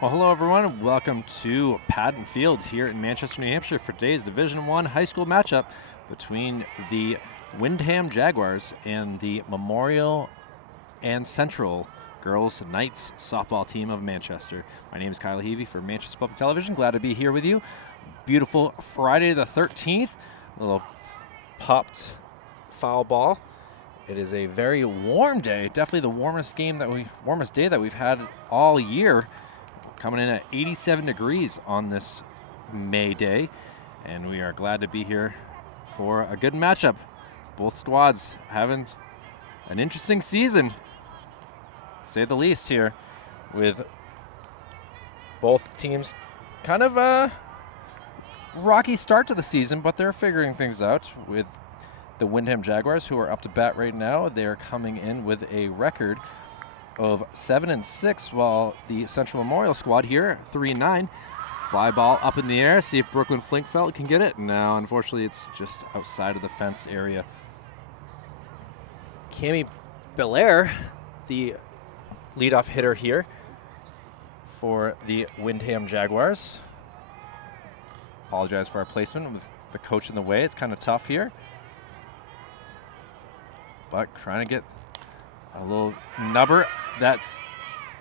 Well, hello everyone, and welcome to Patton Field here in Manchester, New Hampshire for today's Division I high school matchup between the Windham Jaguars and the Memorial and Central Girls Knights softball team of Manchester. My name is Kyle Heavey for Manchester Public Television. Glad to be here with you. Beautiful Friday the 13th, a little popped foul ball. It is a very warm day, definitely the warmest day that we've had all year. Coming in at 87 degrees on this May day, and we are glad to be here for a good matchup. Both squads having an interesting season, to say the least, here, with both teams kind of a rocky start to the season, but they're figuring things out. With the Windham Jaguars, who are up to bat right now, they're coming in with a record of 7-6, while the Central Memorial squad here 3-9. Fly ball up in the air, see if Brooklyn Flinkfeld can get it. Now, unfortunately, it's just outside of the fence area. Cami Belair, the leadoff hitter here for the Windham Jaguars. Apologize for our placement with the coach in the way. It's kind of tough here, but trying to get a little nubber. That's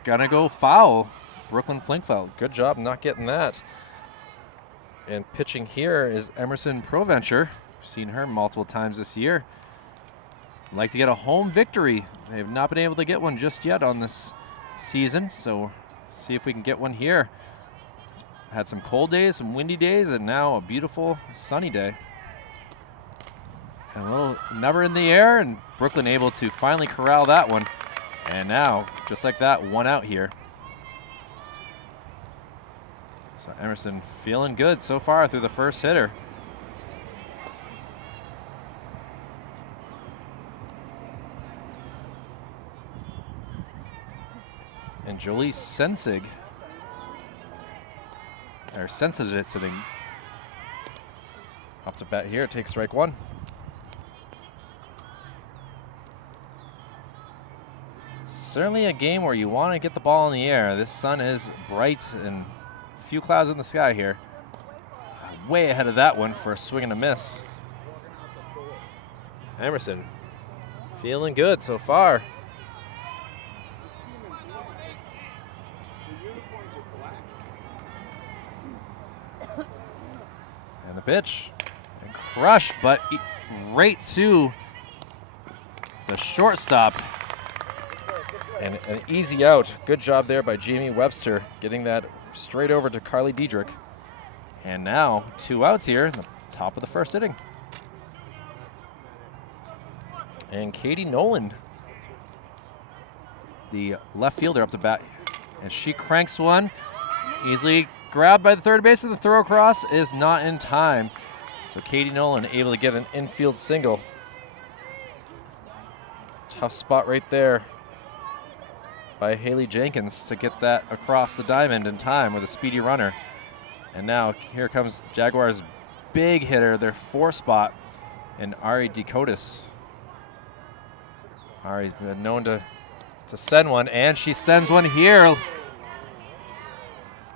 gonna go foul. Brooklyn Flinkfeld, good job not getting that. And pitching here is Emerson Proventure. We've seen her multiple times this year. Like to get a home victory. They have not been able to get one just yet on this season, so see if we can get one here. It's had some cold days, some windy days, and now a beautiful sunny day. And a little nubber in the air, and Brooklyn able to finally corral that one. And now, just like that, one out here. So Emerson feeling good so far through the first hitter. And Jolie Sensig, or sitting up to bat here, takes strike one. Certainly a game where you want to get the ball in the air. This sun is bright and a few clouds in the sky here. Way ahead of that one for a swing and a miss. Emerson feeling good so far. And the pitch. And crush, but right to the shortstop. And an easy out. Good job there by Jamie Webster, getting that straight over to Carly Diedrich. And now 2 outs here, the top of the first inning. And Katie Nolan, the left fielder, up to bat. And she cranks one. Easily grabbed by the third baseman. The throw across is not in time. So Katie Nolan able to get an infield single. Tough spot right there by Haley Jenkins to get that across the diamond in time with a speedy runner. And now here comes the Jaguars' big hitter, their 4 spot, and Ari Decotis. Ari's been known to send one, and she sends one here.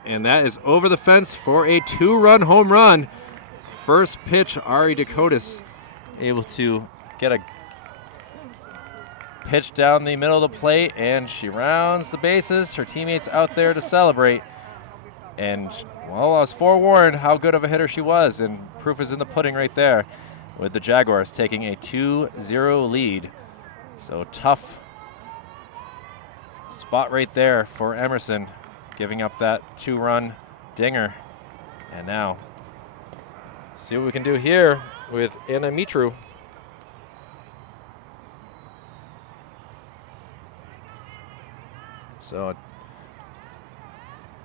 And that is over the fence for a 2-run home run. First pitch, Ari Decotis able to get a pitch down the middle of the plate, and she rounds the bases. Her teammates out there to celebrate. And, well, I was forewarned how good of a hitter she was, and proof is in the pudding right there, with the Jaguars taking a 2-0 lead. So tough spot right there for Emerson, giving up that 2-run dinger. And now, see what we can do here with Anna Mitru. So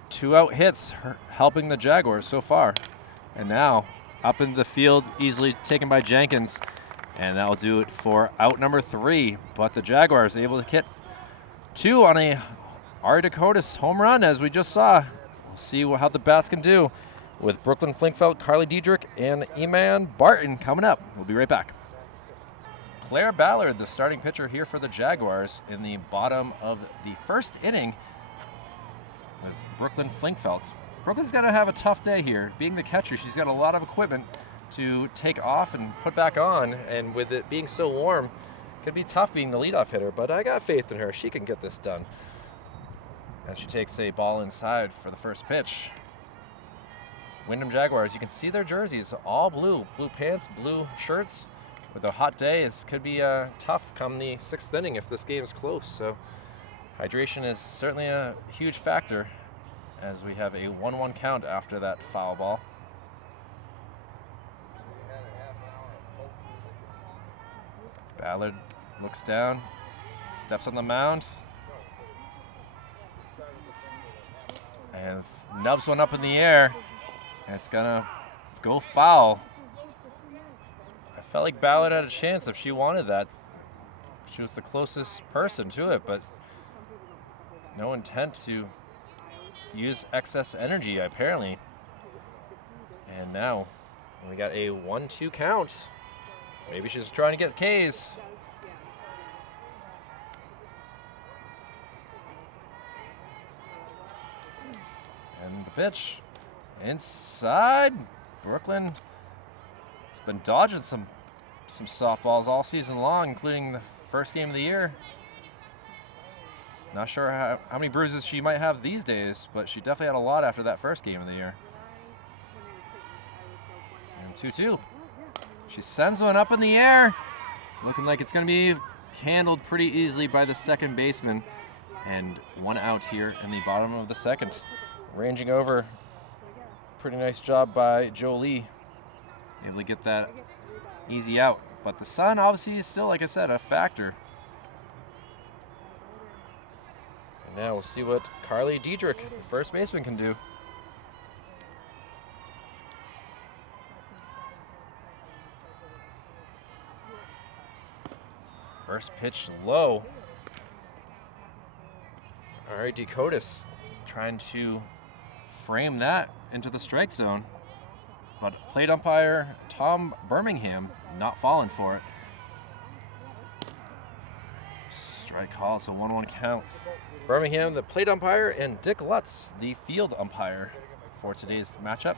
2 out hits helping the Jaguars so far. And now up in the field, easily taken by Jenkins. And that'll do it for out number 3. But the Jaguars able to hit 2 on a Ari Decotis home run, as we just saw. We'll see how the bats can do with Brooklyn Flinkfeld, Carly Diedrich, and Eman Barton coming up. We'll be right back. Claire Ballard, the starting pitcher here for the Jaguars in the bottom of the first inning. with Brooklyn Flinkfeldt. Brooklyn's going to have a tough day here. Being the catcher, she's got a lot of equipment to take off and put back on, and with it being so warm, it could be tough being the leadoff hitter, but I got faith in her. She can get this done. As she takes a ball inside for the first pitch. Windham Jaguars, you can see their jerseys, all blue. Blue pants, blue shirts. With a hot day, it could be tough come the 6th inning if this game is close. So hydration is certainly a huge factor as we have a 1-1 count after that foul ball. Ballard looks down, steps on the mound, and nubs one up in the air, and it's gonna go foul. I felt like Ballard had a chance if she wanted that. She was the closest person to it, but no intent to use excess energy, apparently. And now we got a 1-2 count. Maybe she's trying to get K's. And the pitch inside. Brooklyn has been dodging some softballs all season long, including the first game of the year. Not sure how many bruises she might have these days, but she definitely had a lot after that first game of the year. And 2-2. She sends one up in the air, looking like it's going to be handled pretty easily by the second baseman. And 1 out here in the bottom of the 2nd. Ranging over, pretty nice job by Jolie. Able to get that easy out. But the sun obviously is still, like I said, a factor. And now we'll see what Carly Diedrich, the first baseman, can do. First pitch low. All right, Decotis trying to frame that into the strike zone. But plate umpire Tom Birmingham not falling for it. Strike call, so 1-1 count. Birmingham, the plate umpire, and Dick Lutz, the field umpire for today's matchup.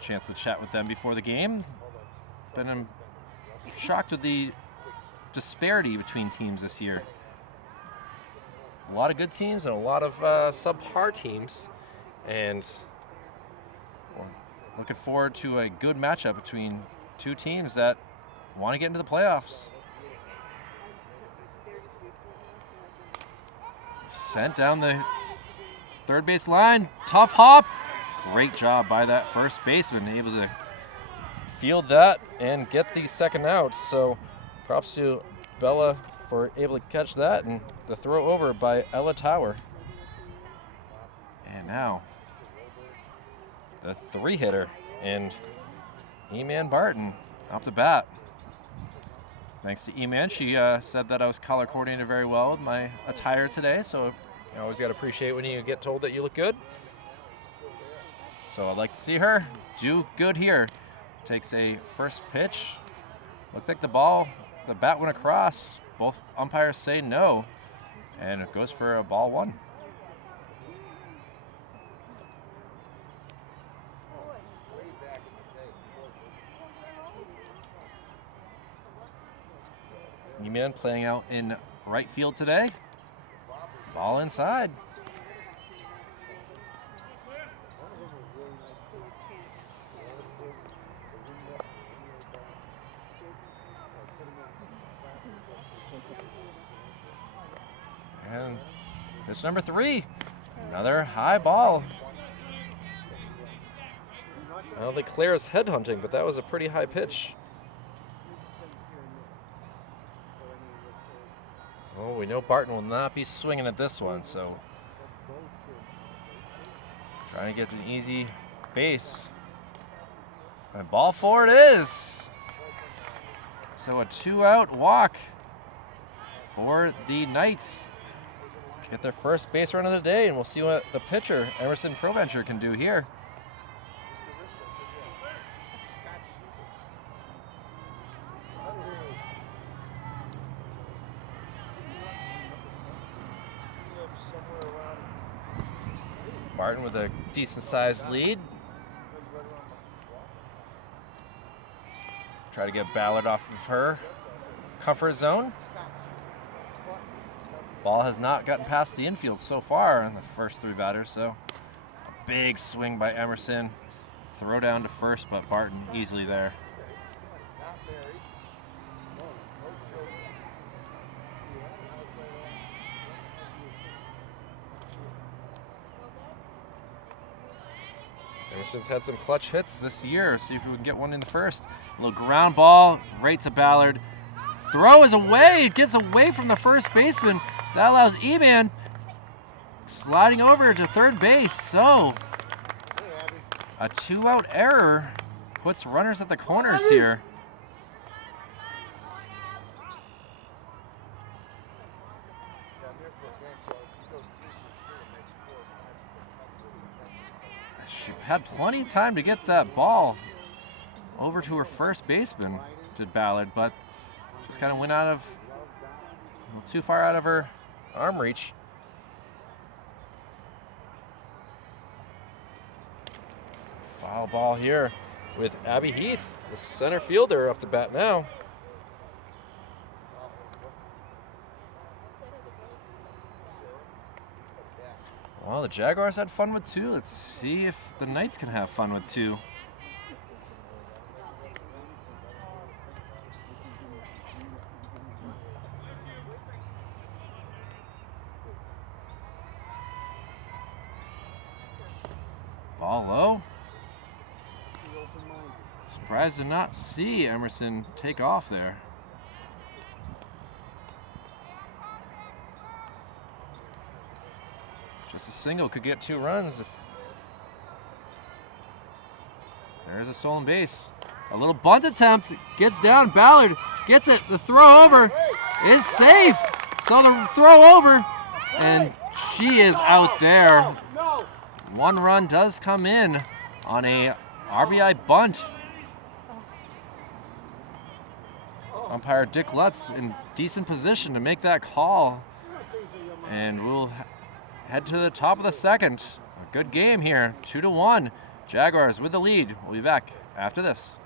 Chance to chat with them before the game. Been shocked with the disparity between teams this year. A lot of good teams and a lot of subpar teams, and we're looking forward to a good matchup between two teams that want to get into the playoffs. Sent down the third base line, tough hop. Great job by that first baseman, able to field that and get the second out. So props to Bella for able to catch that, and the throw over by Ella Tower. And now the 3-hitter, and E-Man Barton up to bat. Thanks to E-Man. She said that I was color coordinated very well with my attire today, so you always got to appreciate when you get told that you look good. So I'd like to see her do good here. Takes a first pitch. Looked like the bat went across. Both umpires say no, and it goes for a ball 1. E-Man playing out in right field today. Ball inside. And pitch number 3. Another high ball. I don't think Claire's headhunting, but that was a pretty high pitch. Oh, we know Barton will not be swinging at this one, so trying to get an easy base. And ball 4 it is. So a 2-out walk for the Knights. Get their first base run of the day, and we'll see what the pitcher, Emerson Provencher, can do here. Barton with a decent-sized lead. Try to get Ballard off of her comfort zone. Ball has not gotten past the infield so far in the first 3 batters, so a big swing by Emerson. Throw down to first, but Barton easily there. Emerson's had some clutch hits this year. See if we can get one in the first. A little ground ball right to Ballard. Throw is away. It gets away from the first baseman. That allows Eman sliding over to third base. So a 2-out error puts runners at the corners here. She had plenty of time to get that ball over to her first baseman, did Ballard, but just kind of went a little too far out of her arm reach. Foul ball here with Abby Heath, the center fielder, up to bat now. Well, the Jaguars had fun with 2. Let's see if the Knights can have fun with 2. Ball low. Surprised to not see Emerson take off there. Just a single could get 2 runs. If there's a stolen base. A little bunt attempt. Gets down. Ballard gets it. The throw over is safe. So the throw over. And she is out there. 1 run does come in on a RBI bunt. Umpire Dick Lutz in decent position to make that call. And we'll head to the top of the second. A good game here, 2-1. Jaguars with the lead. We'll be back after this.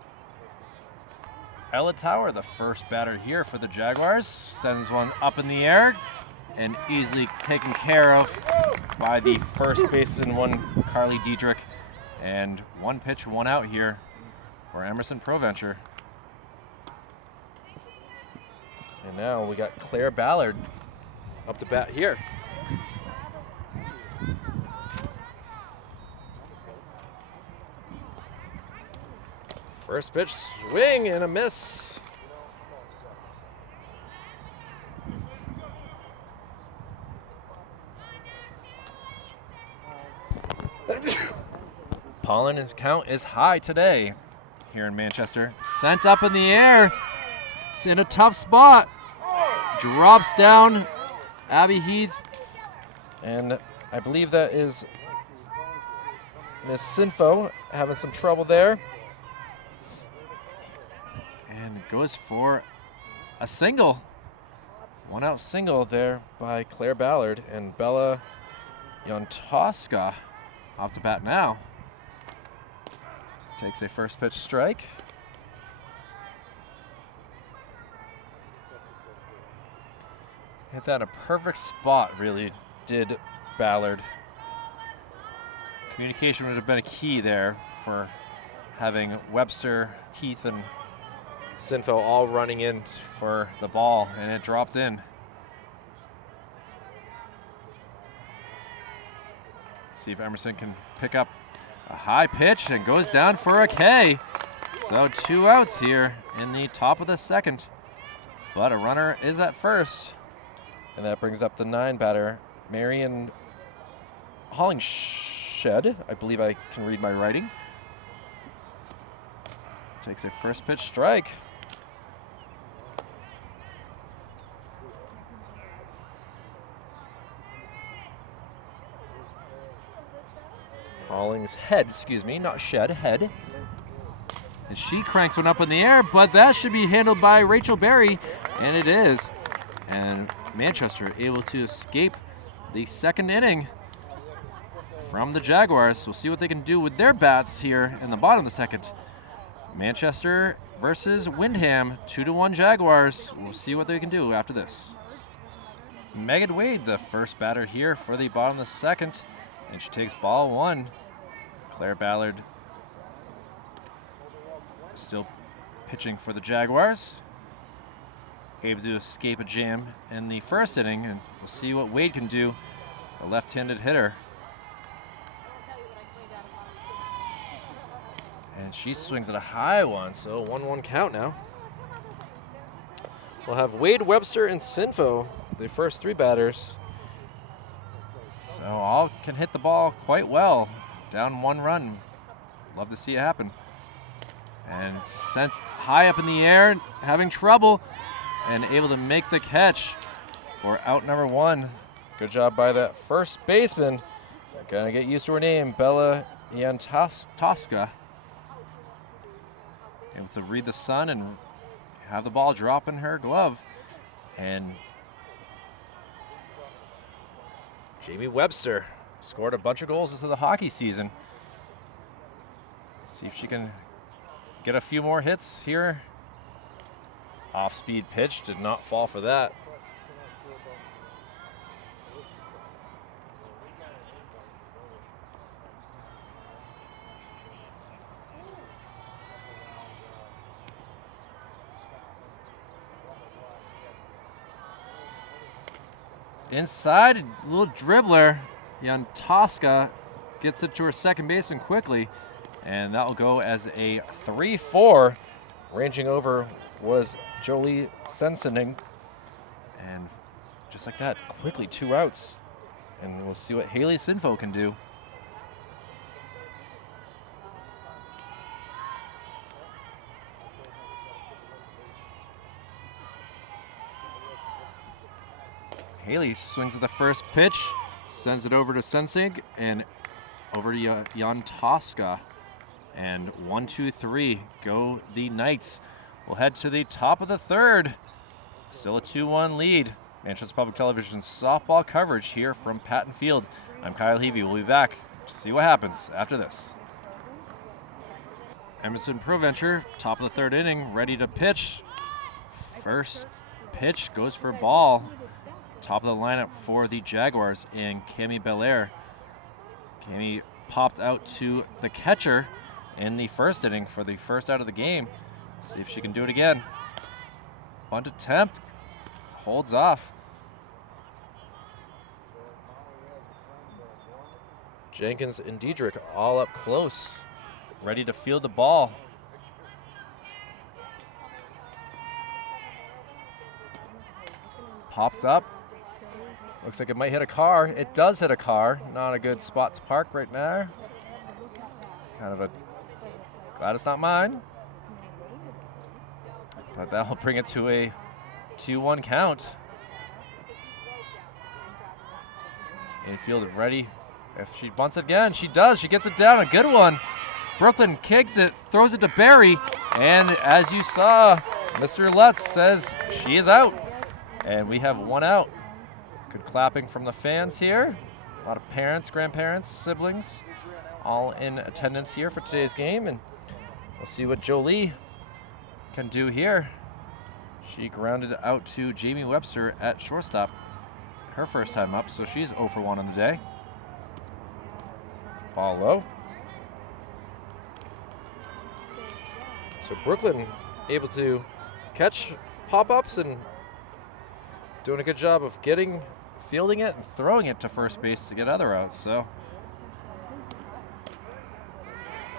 Ella Tower, the first batter here for the Jaguars, sends one up in the air and easily taken care of by the first baseman, Carly Diedrich. And 1 pitch, 1 out here for Emerson Proventure. And now we got Claire Ballard up to bat here. First pitch, swing and a miss. Pollen's count is high today here in Manchester. Sent up in the air. It's in a tough spot. Drops down. Abby Heath. And I believe that is Miss Sinfo having some trouble there. And goes for a single. 1-out single there by Claire Ballard, and Bella Yontoska off to bat now. Takes a first pitch strike. Hit that a perfect spot, really did Ballard. Communication would have been a key there for having Webster, Heath, and Sinfo all running in for the ball, and it dropped in. See if Emerson can pick up a high pitch and goes down for a K. So 2 outs here in the top of the second, but a runner is at first. And that brings up the 9 batter, Marion Hollingshed. I believe I can read my writing. Takes a first pitch strike. Hollingshead, excuse me, not shed, head. And she cranks one up in the air, but that should be handled by Rachel Berry, and it is. And Manchester able to escape the second inning from the Jaguars. We'll see what they can do with their bats here in the bottom of the second. Manchester versus Windham, 2-1 Jaguars. We'll see what they can do after this. Megan Wade, the first batter here for the bottom of the second, and she takes ball one. Claire Ballard still pitching for the Jaguars. Able to escape a jam in the first inning, and we'll see what Wade can do, the left-handed hitter. And she swings at a high one, so 1-1 count now. We'll have Wade, Webster, and Sinfo, the first three batters. So all can hit the ball quite well. Down 1 run. Love to see it happen. And sent high up in the air, having trouble, and able to make the catch for out number 1. Good job by that first baseman. Gotta get used to her name, Bella Yantoska. Able to read the sun and have the ball drop in her glove. And Jamie Webster scored a bunch of goals into the hockey season. See if she can get a few more hits here. Off-speed pitch, did not fall for that. Inside, a little dribbler. Yantoska gets it to her second baseman quickly, and that will go as a 3-4. Ranging over was Jolie Sensening. And just like that, quickly 2 outs. And we'll see what Haley Sinfo can do. Haley swings at the first pitch, sends it over to Sensing and over to Yantoska. And 1-2-3 go the Knights. We'll head to the top of the third. Still a 2-1 lead. Manchester Public Television's softball coverage here from Patton Field. I'm Kyle Levy. We'll be back to see what happens after this. Emerson Proventure, top of the third inning, ready to pitch. First pitch goes for a ball. Top of the lineup for the Jaguars in Cami Belair. Cami popped out to the catcher in the first inning for the first out of the game. See if she can do it again. Bunt attempt, holds off. Jenkins and Diedrich all up close, ready to field the ball. Popped up. Looks like it might hit a car. It does hit a car. Not a good spot to park right now. Kind of a, glad it's not mine. But that'll bring it to a 2-1 count. Infield ready. If she bunts it again, she does. She gets it down. A good one. Brooklyn kicks it, throws it to Barry. And as you saw, Mr. Lutz says she is out. And we have 1 out. Good clapping from the fans here. A lot of parents, grandparents, siblings, all in attendance here for today's game. And we'll see what Jolie can do here. She grounded out to Jamie Webster at shortstop. Her first time up, so she's 0 for 1 on the day. Ball low. So Brooklyn able to catch pop-ups and doing a good job of fielding it and throwing it to first base to get other outs. So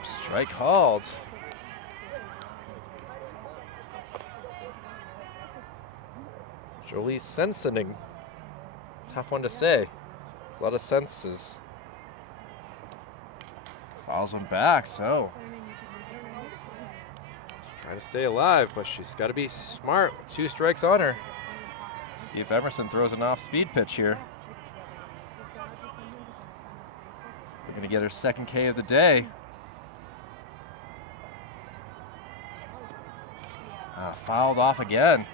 strike called. Jolie Sensening. Tough one to say. It's a lot of senses. Fouls one back, so trying to stay alive, but she's got to be smart. 2 strikes on her. See if Emerson throws an off-speed pitch here. We're going to get her second K of the day. Fouled off again.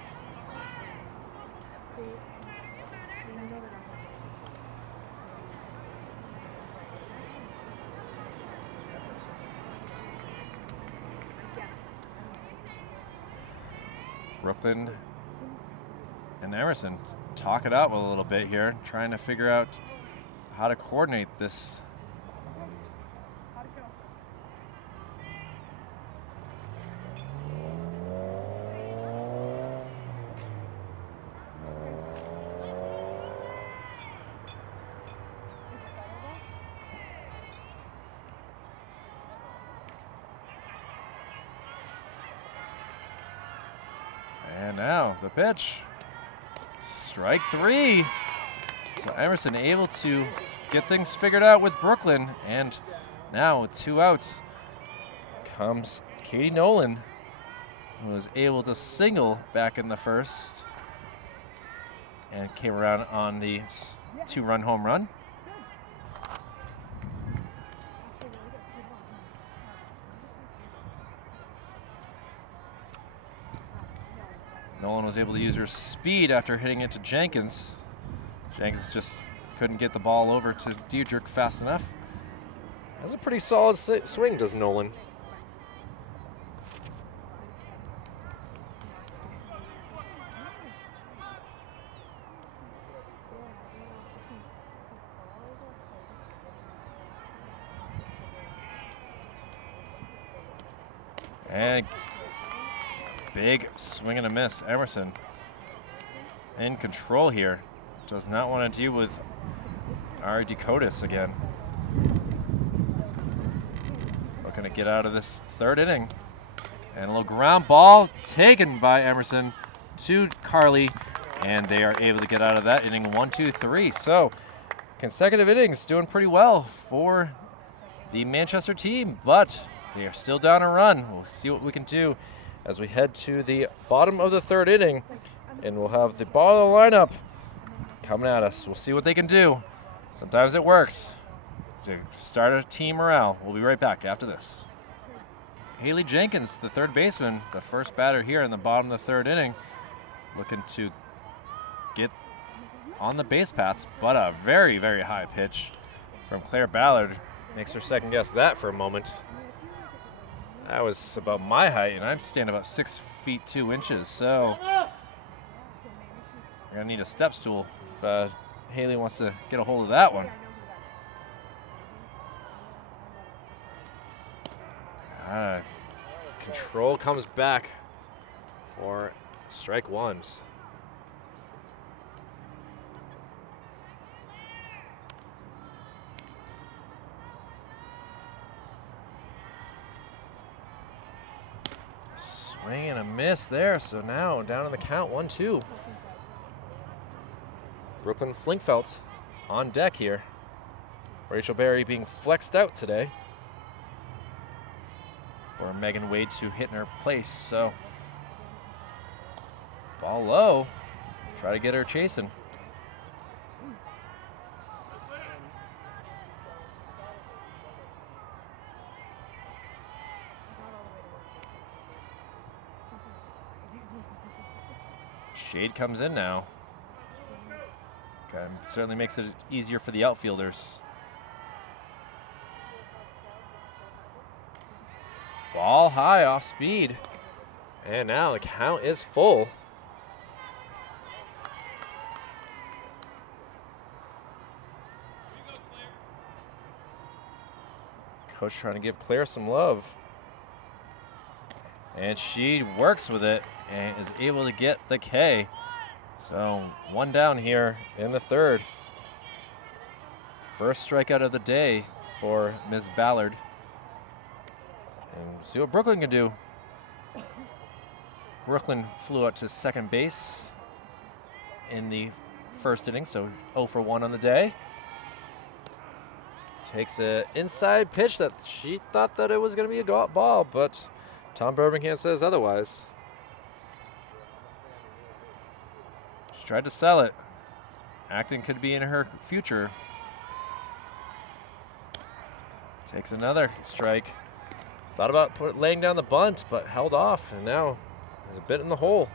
Brooklyn and Emerson talk it out a little bit here, trying to figure out how to coordinate this. And now the pitch. Strike 3. So Emerson able to get things figured out with Brooklyn. And now with 2 outs comes Katie Nolan, who was able to single back in the first and came around on the 2-run home run. Nolan was able to use her speed after hitting it to Jenkins. Jenkins just couldn't get the ball over to Diedrich fast enough. That's a pretty solid swing, does Nolan. And big swing and a miss. Emerson in control here. Does not want to deal with Ari Decotis again. Looking to get out of this 3rd inning. And a little ground ball taken by Emerson to Carly. And they are able to get out of that inning 1-2-3. So consecutive innings doing pretty well for the Manchester team, but they are still down a run. We'll see what we can do as we head to the bottom of the 3rd inning, and we'll have the bottom of the lineup coming at us. We'll see what they can do. Sometimes it works to start a team morale. We'll be right back after this. Haley Jenkins, the 3rd baseman, the first batter here in the bottom of the 3rd inning, looking to get on the base paths, but a very, very high pitch from Claire Ballard makes her second guess that for a moment. That was about my height, and I'm standing about 6 feet 2 inches, so we're gonna need a step stool if Haley wants to get a hold of that one. Control comes back for strike 1. Swing and a miss there, so now down on the count, 1-2. Brooklyn Flinkfelt on deck here. Rachel Berry being flexed out today for Megan Wade to hit in her place. So ball low, try to get her chasing. Shade comes in now. Okay, certainly makes it easier for the outfielders. Ball high off speed. And now the count is full. Coach trying to give Claire some love. And she works with it and is able to get the K. So 1 down here in the 3rd. First strikeout of the day for Ms. Ballard. And see what Brooklyn can do. Brooklyn flew out to second base in the 1st inning, so 0 for 1 on the day. Takes an inside pitch that she thought that it was going to be a ball, but Tom Birmingham says otherwise. She tried to sell it. Acting could be in her future. Takes another strike. Thought about laying down the bunt, but held off, and now is a bit in the hole.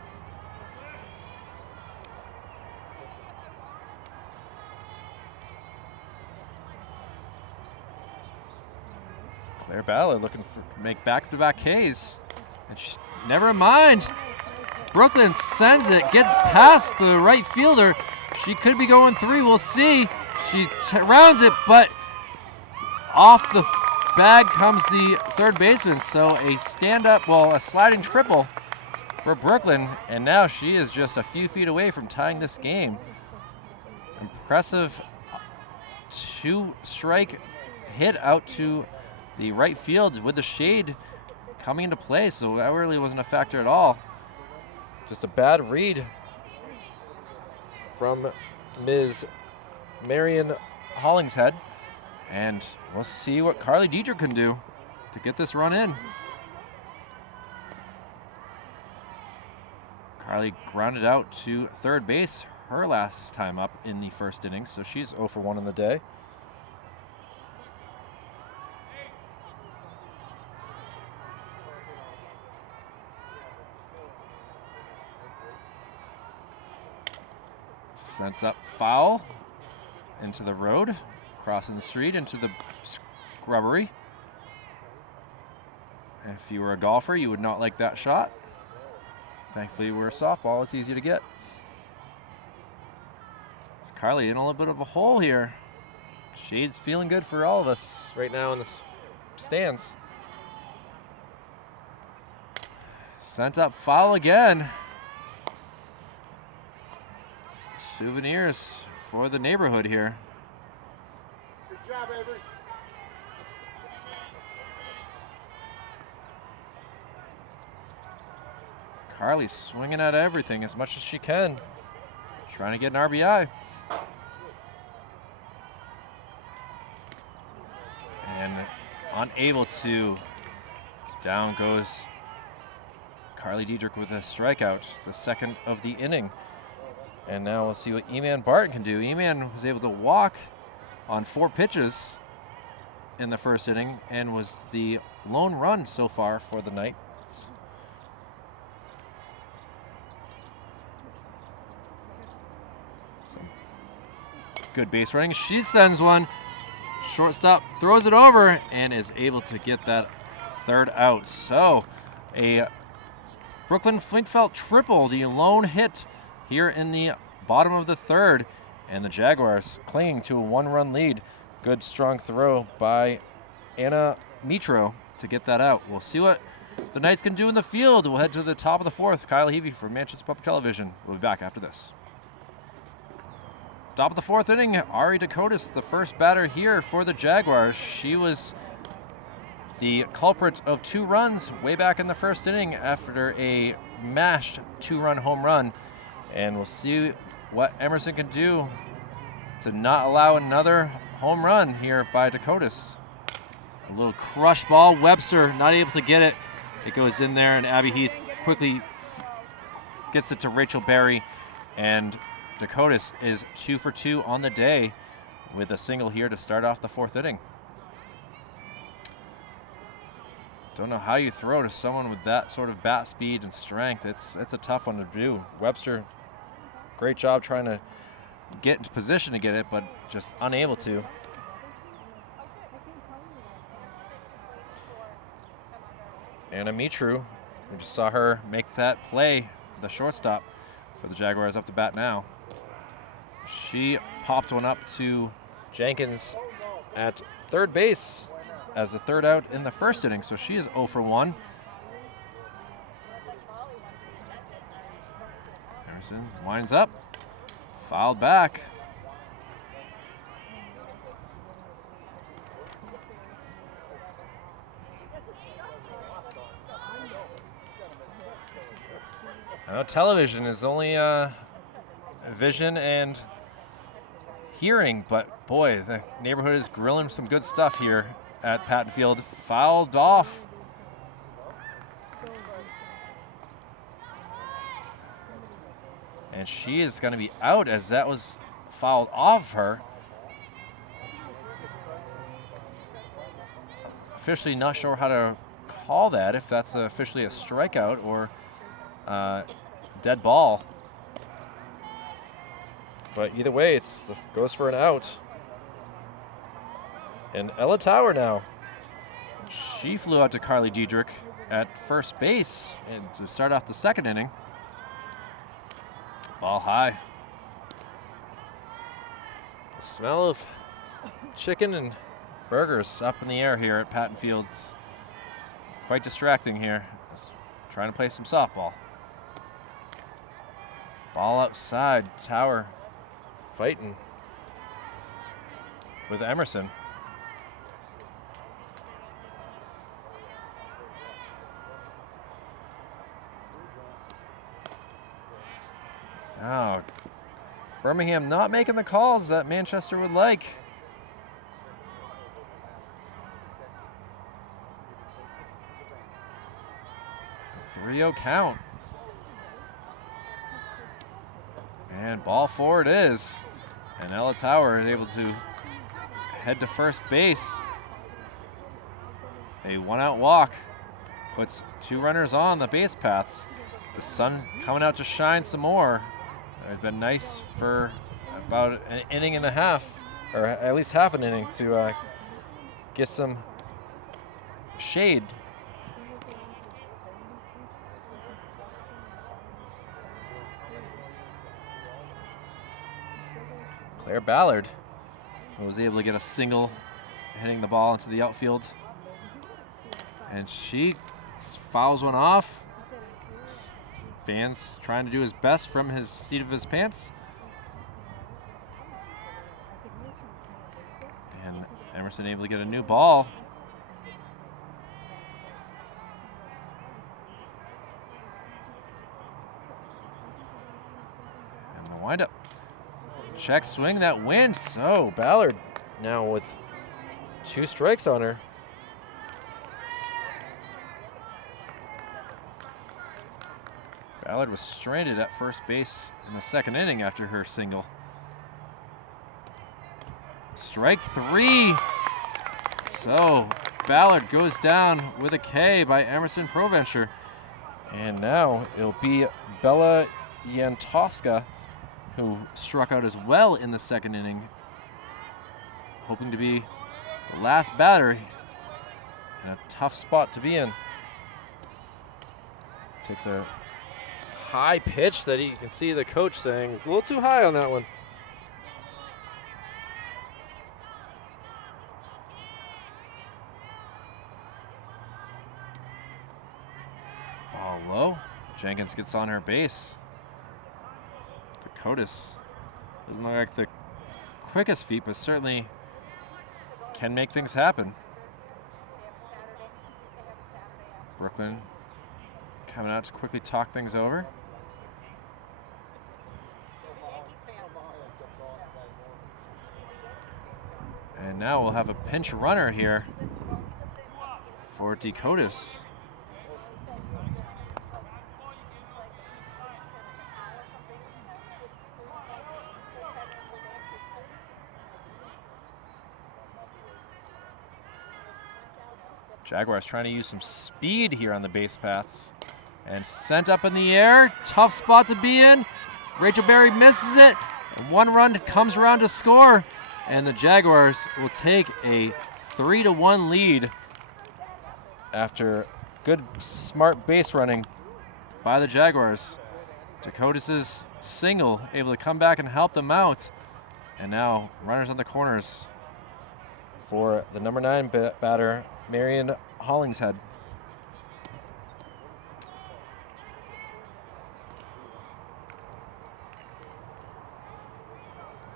Claire Ballard looking to make back-to-back Ks. And never mind. Brooklyn sends it, gets past the right fielder. She could be going 3, we'll see. She rounds it, but off the bag comes the third baseman. So a stand-up, a sliding triple for Brooklyn, and now she is just a few feet away from tying this game. Impressive 2-strike hit out to the right field with the shade coming into play, so that really wasn't a factor at all. Just a bad read from Ms. Marion Hollingshead, and we'll see what Carly Diedrich can do to get this run in. Carly grounded out to third base her last time up in the first inning, so she's 0 for 1 in the day. Sends up foul into the road, crossing the street into the scrubbery. If you were a golfer, you would not like that shot. Thankfully, we're a softball, it's easy to get. It's Carly in a little bit of a hole here. Shade's feeling good for all of us right now in the stands. Sent up foul again. Souvenirs for the neighborhood here. Good job, Avery. Carly's swinging at everything as much as she can, trying to get an RBI. And unable to. Down goes Carly Diedrich with a strikeout, the second of the inning. And now we'll see what E-Man Barton can do. E-Man was able to walk on 4 pitches in the first inning and was the lone run so far for the night. Some good base running. She sends one. Shortstop throws it over and is able to get that third out. So a Brooklyn Flinkfelt triple, the lone hit here in the bottom of the third, and the Jaguars clinging to a 1-run lead. Good strong throw by Anna Mitro to get that out. We'll see what the Knights can do in the field. We'll head to the top of the fourth. Kyle Heavey for Manchester Public Television. We'll be back after this. Top of the fourth inning, Ari Dakotas, the first batter here for the Jaguars. She was the culprit of 2 runs way back in the first inning after a mashed 2-run home run. And we'll see what Emerson can do to not allow another home run here by Dakotas. A little crush ball. Webster not able to get it. It goes in there, and Abby Heath quickly gets it to Rachel Berry. And Dakotas is 2 for 2 on the day with a single here to start off the fourth inning. Don't know how you throw to someone with that sort of bat speed and strength. It's a tough one to do. Webster, great job trying to get into position to get it, but just unable to. And Amitru, we just saw her make that play, the shortstop for the Jaguars up to bat now. She popped one up to Jenkins at third base as the third out in the first inning, so she is 0 for 1. Emerson winds up, fouled back. I know television is only vision and hearing, but boy, the neighborhood is grilling some good stuff here at Patton Field. Fouled off. And she is going to be out as that was fouled off her. Officially not sure how to call that, if that's officially a strikeout or dead ball. But either way, it goes for an out. And Ella Tower now. She flew out to Carly Diedrich at first base and to start off the second inning. Ball high. The smell of chicken and burgers up in the air here at Patton Fields. Quite distracting here. Just trying to play some softball. Ball outside. Tower fighting with Emerson. Oh, Birmingham not making the calls that Manchester would like. 3-0 count. And ball four it is. And Ella Tower is able to head to first base. A one-out walk puts 2 runners on the base paths. The sun coming out to shine some more. It's been nice for about an inning and a half, or at least half an inning, to get some shade. Claire Ballard, who was able to get a single hitting the ball into the outfield. And she fouls one off. Fans trying to do his best from his seat of his pants. And Emerson able to get a new ball. And the windup. Check swing that wins. So Ballard now with 2 strikes on her. Ballard was stranded at first base in the 2nd inning after her single. Strike 3. So Ballard goes down with a K by Emerson Provencher. And now it'll be Bella Yantoska, who struck out as well in the 2nd inning, hoping to be the last batter in a tough spot to be in. Takes a high pitch that you can see the coach saying, a little too high on that one. Ball low. Jenkins gets on her base. Dakotas doesn't look like the quickest feet, but certainly can make things happen. Brooklyn coming out to quickly talk things over. And now we'll have a pinch runner here for Dakotas. Jaguars trying to use some speed here on the base paths. And sent up in the air. Tough spot to be in. Rachel Berry misses it. And 1 run comes around to score. And the Jaguars will take a 3-1 lead after good, smart base running by the Jaguars. Dakotas' single able to come back and help them out. And now runners on the corners for the number 9 batter, Marion Hollingshead.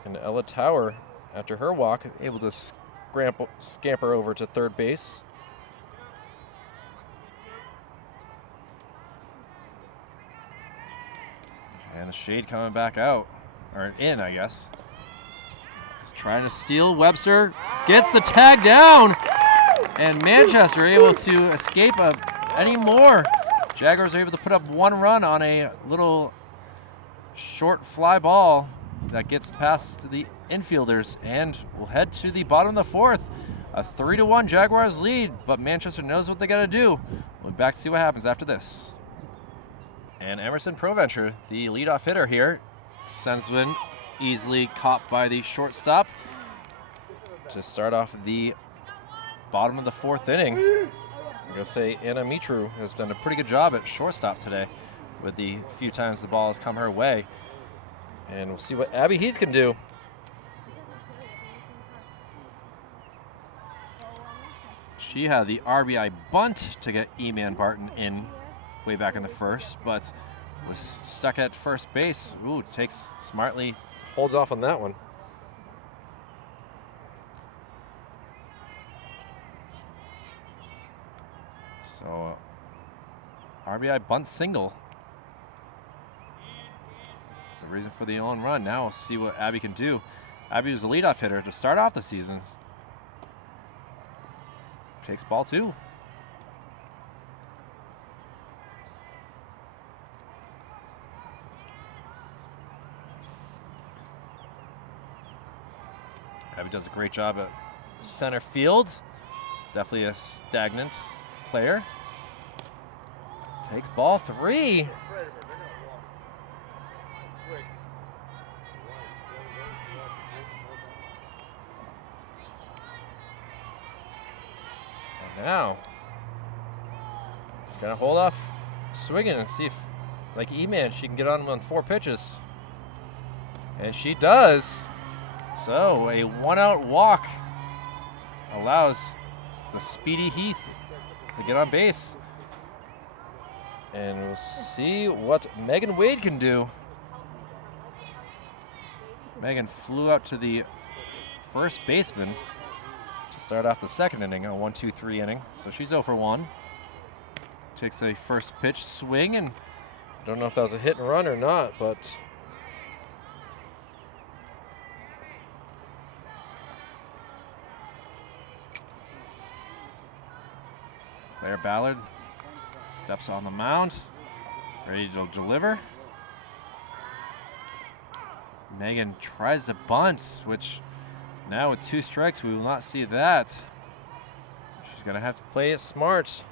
And Ella Tower, after her walk, able to scamper over to third base. And the shade coming back out, or in, I guess. He's trying to steal. Webster gets the tag down, and Manchester able to escape any more. Jaguars are able to put up 1 run on a little short fly ball that gets past the infielders, and we'll head to the bottom of the 4th. A 3-1 Jaguars lead, but Manchester knows what they got to do. We'll be back to see what happens after this. And Emerson Provencher, the leadoff hitter here, sends one easily caught by the shortstop to start off the bottom of the 4th inning. I'm going to say Anna Mitru has done a pretty good job at shortstop today with the few times the ball has come her way. And we'll see what Abby Heath can do. She had the RBI bunt to get E-Man Barton in way back in the first, but was stuck at first base. Ooh, takes smartly, holds off on that one. So, RBI bunt single. The reason for the on run. Now we'll see what Abby can do. Abby was the leadoff hitter to start off the season. Takes ball 2. Abby does a great job at center field. Definitely a stagnant player. Takes ball 3. And now, she's gonna hold off swinging and see if, like E-Man, she can get on 4 pitches. And she does. So a 1-out walk allows the speedy Heath to get on base. And we'll see what Megan Wade can do. Megan flew out to the first baseman to start off the second inning, a 1-2-3 inning. So she's 0 for 1. Takes a first pitch swing, and I don't know if that was a hit and run or not, but Claire Ballard steps on the mound, ready to deliver. Megan tries to bunt, which now with 2 strikes, we will not see that. She's gonna have to play it smart.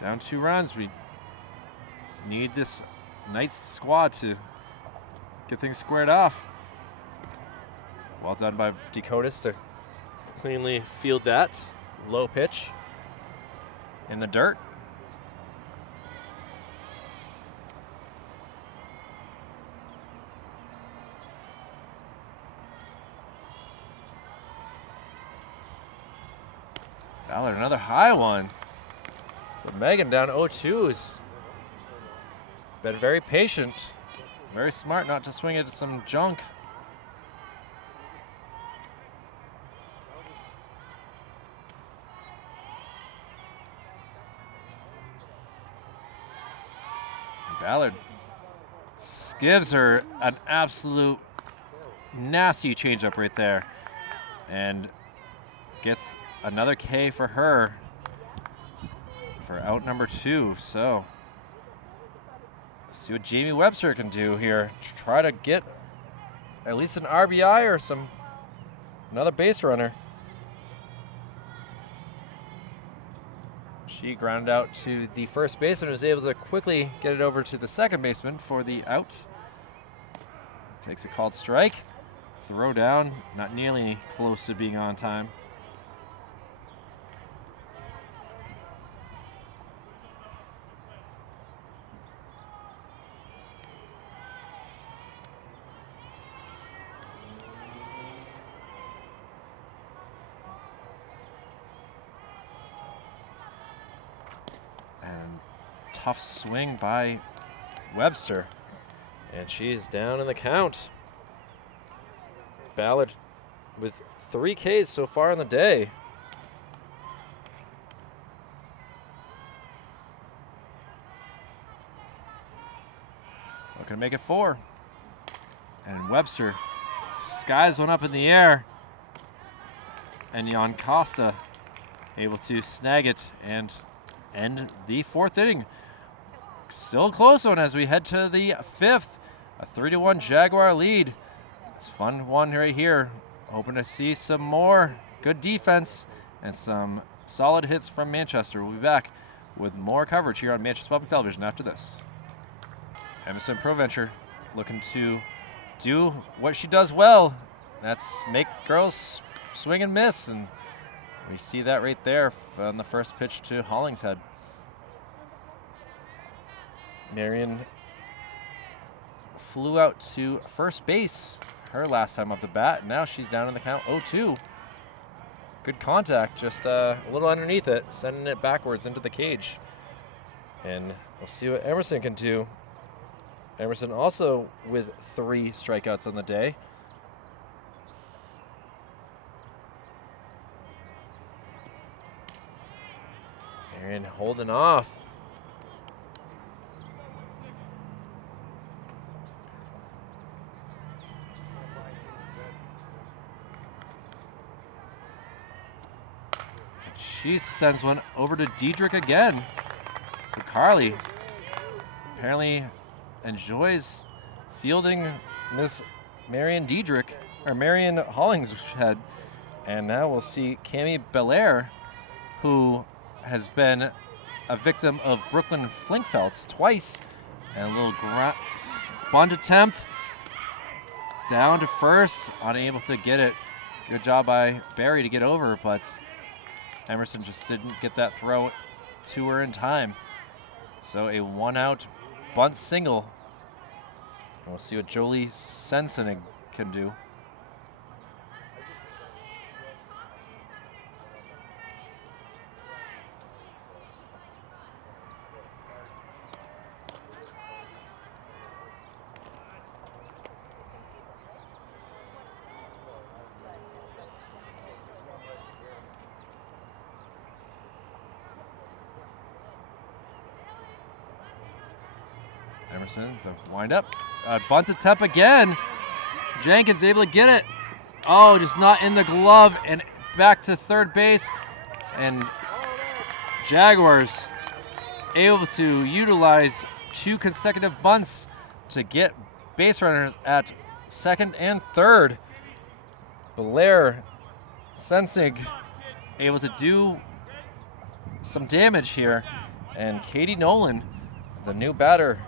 Down 2 runs, we need this Knights squad to get things squared off. Well done by Dakotas to cleanly field that low pitch in the dirt. Ballard, another high one. So Megan down 0-2 has been very patient, very smart not to swing at some junk. Ballard gives her an absolute nasty changeup right there and gets another K for her for out number 2. So let's see what Jamie Webster can do here to try to get at least an RBI or another base runner. She grounded out to the first baseman, was able to quickly get it over to the second baseman for the out. Takes a called strike. Throw down, not nearly close to being on time. Tough swing by Webster, and she's down in the count. Ballard with 3 Ks so far in the day. Looking to make it 4. And Webster skies one up in the air, and Jan Costa able to snag it and end the 4th inning. Still a close one as we head to the 5th. A 3-1 Jaguar lead. It's a fun one right here. Hoping to see some more good defense and some solid hits from Manchester. We'll be back with more coverage here on Manchester Public Television after this. Emerson ProVenture looking to do what she does well. That's make girls swing and miss, and We see that right there on the first pitch to Hollingshead. Marion flew out to first base her last time up to bat. Now she's down in the count 0-2. Good contact, just a little underneath it, sending it backwards into the cage. And we'll see what Emerson can do. Emerson also with 3 strikeouts on the day. Marion holding off. She sends one over to Diedrich again. So Carly apparently enjoys fielding Miss Marion Diedrich, or Marion Hollingshead. And now we'll see Cami Belair, who has been a victim of Brooklyn Flinkfelds twice. And a little bunt attempt. Down to first, unable to get it. Good job by Barry to get over, but Emerson just didn't get that throw to her in time. So a 1-out bunt single. And we'll see what Jolie Sensenig can do. Emerson, the windup. Bunt attempt again. Jenkins able to get it. Oh, just not in the glove, and back to third base. And Jaguars able to utilize 2 consecutive bunts to get base runners at second and third. Belair Sensig able to do some damage here. And Katie Nolan, the new batter,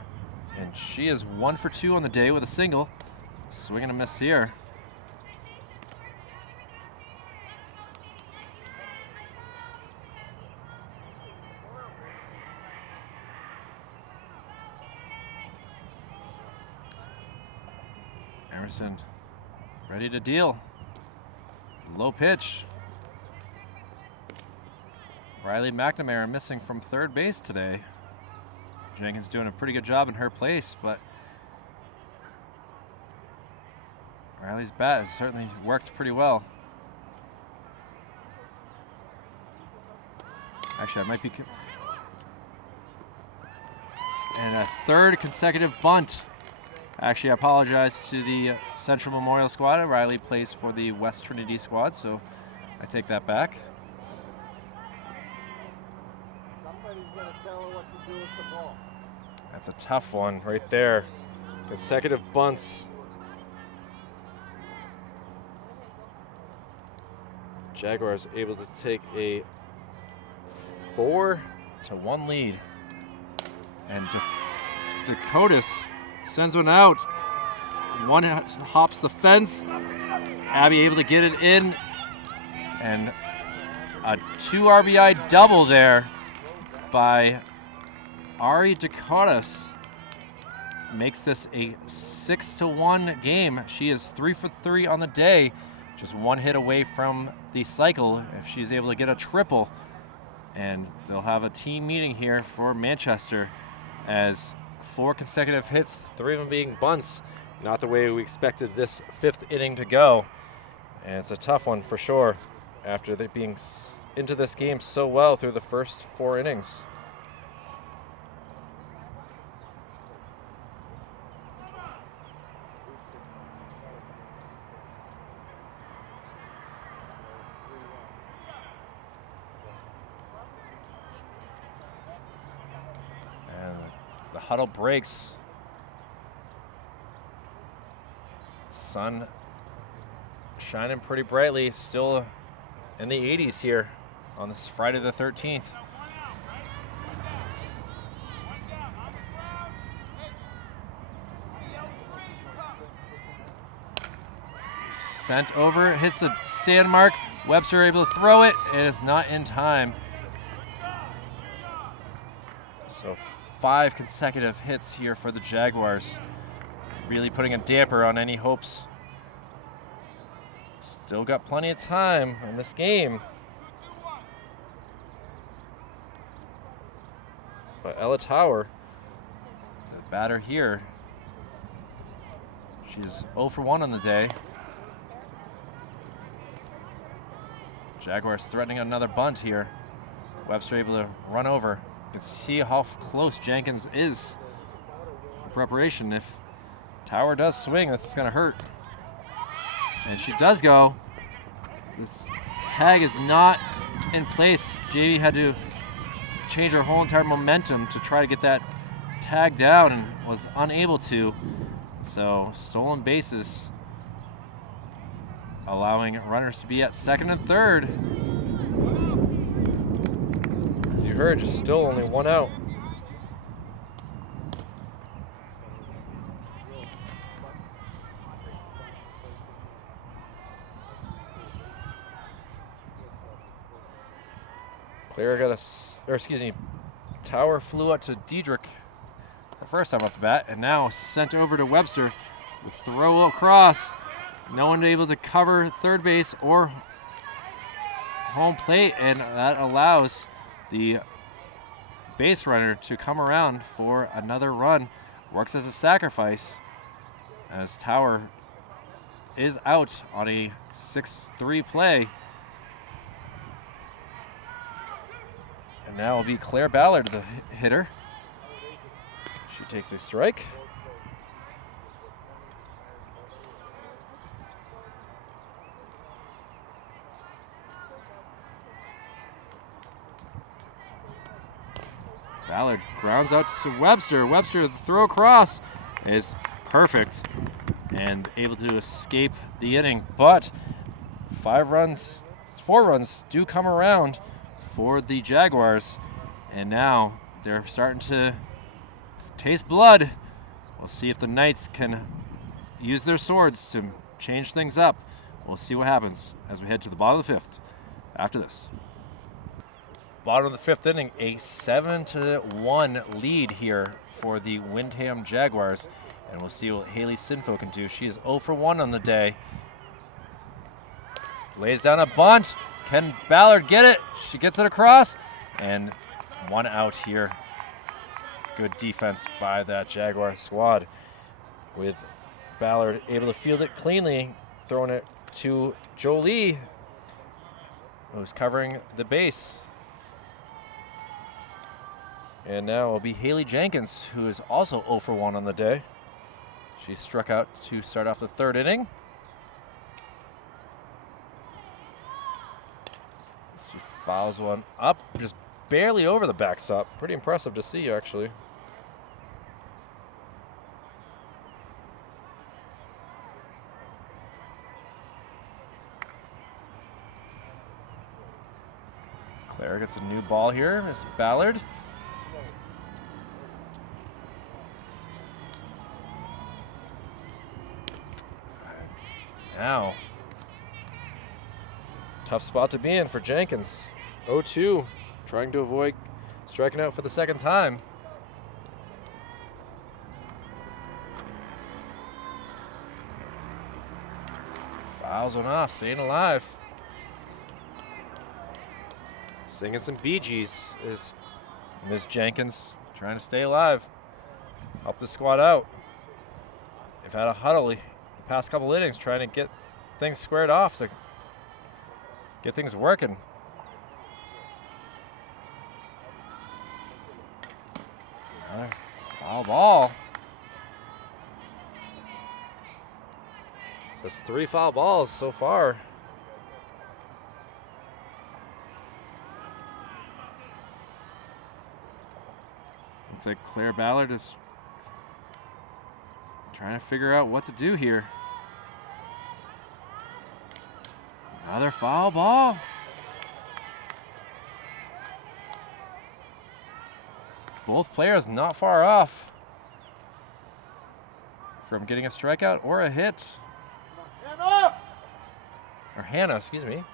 and she is 1 for 2 on the day with a single. Swing and a miss here. Emerson ready to deal. Low pitch. Riley McNamara missing from third base today. Jenkins doing a pretty good job in her place, but Riley's bat has certainly worked pretty well. Actually, I might be... And a 3rd consecutive bunt. Actually, I apologize to the Central Memorial squad. Riley plays for the West Trinity squad, so I take that back. Somebody's going to tell her what to do with the ball. That's a tough one right there. Consecutive bunts. Jaguars able to take a 4-1 lead. And Dakotas sends one out. One hops the fence. Abby able to get it in. And a 2 RBI double there by Ari Dakotas makes this a 6-1 game. She is 3 for 3 on the day. Just 1 hit away from the cycle if she's able to get a triple. And they'll have a team meeting here for Manchester as 4 consecutive hits, 3 of them being bunts. Not the way we expected this 5th inning to go. And it's a tough one for sure after they being into this game so well through the first 4 innings. The huddle breaks. Sun shining pretty brightly, still in the 80s here on this Friday the 13th. Sent over, hits the sand mark, Webster able to throw it. It is not in time. So 5 consecutive hits here for the Jaguars. Really putting a damper on any hopes. Still got plenty of time in this game. But Ella Tower, the batter here, she's 0 for 1 on the day. Jaguars threatening another bunt here. Webster able to run over. You can see how close Jenkins is in preparation. If Tower does swing, that's going to hurt. And she does go. This tag is not in place. JV had to change her whole entire momentum to try to get that tag down and was unable to. So stolen bases, allowing runners to be at second and third. As you heard, just still only 1 out. Clara got Tower flew out to Diedrich the first time up the bat, and now sent over to Webster. The throw across. No one able to cover third base or home plate, and that allows the base runner to come around for another run. Works as a sacrifice as Tower is out on a 6-3 play. And now will be Claire Ballard, the hitter. She takes a strike. Ballard grounds out to Webster. Webster, the throw across is perfect and able to escape the inning. But 4 runs do come around for the Jaguars, and now they're starting to taste blood. We'll see if the Knights can use their swords to change things up. We'll see what happens as we head to the bottom of the 5th after this. Bottom of the 5th inning, a 7-1 lead here for the Windham Jaguars, and we'll see what Haley Sinfo can do. She is 0 for 1 on the day. Lays down a bunt. Can Ballard get it? She gets it across, and 1 out here. Good defense by that Jaguar squad, with Ballard able to field it cleanly, throwing it to Jolie, who's covering the base. And now it'll be Haley Jenkins, who is also 0 for 1 on the day. She struck out to start off the 3rd inning. She fouls one up, just barely over the backstop. Pretty impressive to see, actually. Claire gets a new ball here. Miss Ballard. Now, tough spot to be in for Jenkins. 0-2, trying to avoid striking out for the 2nd time. Fouls one off, staying alive. Singing some Bee Gees is Ms. Jenkins, trying to stay alive. Help the squad out. They've had a huddle the past couple innings trying to get things squared off to get things working. Another foul ball. So it's 3 foul balls so far. Looks like Claire Ballard is trying to figure out what to do here. Another foul ball. Both players not far off from getting a strikeout or a hit. Or Hannah, excuse me.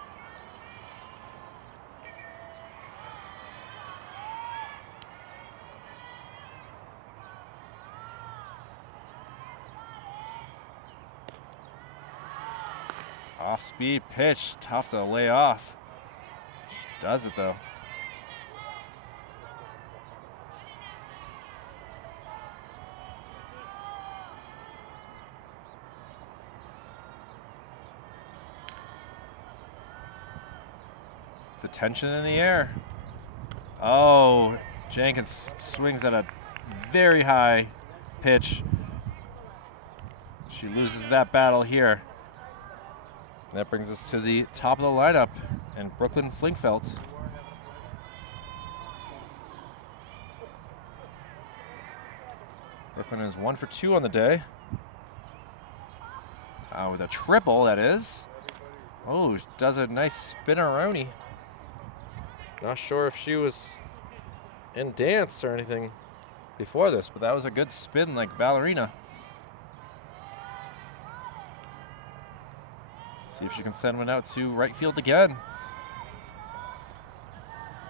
Off-speed pitch, tough to lay off. She does it though. The tension in the air. Oh, Jenkins swings at a very high pitch. She loses that battle here. That brings us to the top of the lineup and Brooklyn Flinkfelt. Brooklyn is 1 for 2 on the day. With a triple, that is. Oh, does a nice spin-a-roni. Not sure if she was in dance or anything before this, but that was a good spin like ballerina. See if she can send one out to right field again.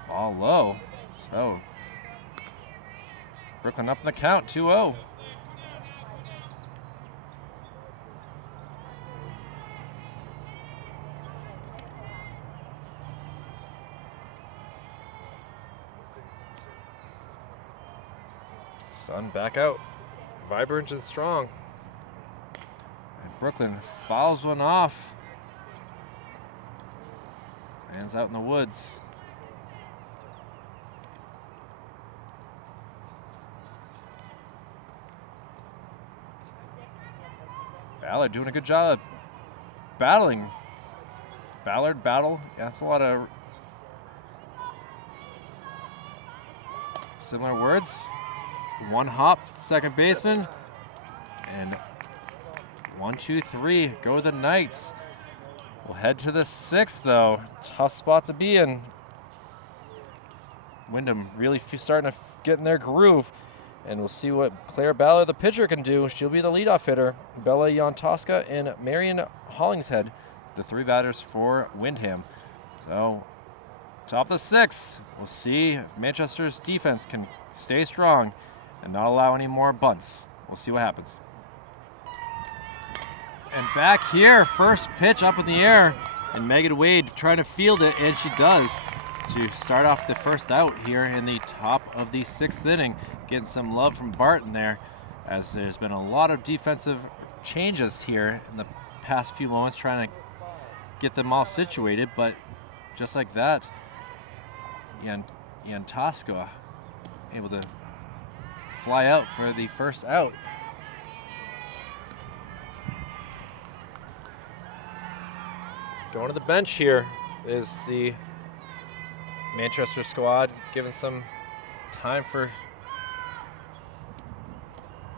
Ball low. So Brooklyn up in the count, 2-0. Sun back out, vibrant and strong. And Brooklyn fouls one off. Lands out in the woods. Ballard doing a good job of battling. Ballard battle. Yeah, that's a lot of similar words. One hop, second baseman. And 1, 2, 3, go the Knights. We'll head to the 6th, though. Tough spot to be in. Windham really starting to get in their groove. And we'll see what Claire Ballard, the pitcher, can do. She'll be the leadoff hitter. Bella Yantoska and Marion Hollingshead, the 3 batters for Windham. So, top of the 6th. We'll see if Manchester's defense can stay strong and not allow any more bunts. We'll see what happens. And back here, first pitch up in the air, and Megan Wade trying to field it, and she does, to start off the first out here in the top of the 6th inning. Getting some love from Barton there, as there's been a lot of defensive changes here in the past few moments, trying to get them all situated, but just like that, Yantoska able to fly out for the first out. Going to the bench here is the Manchester squad, given some time for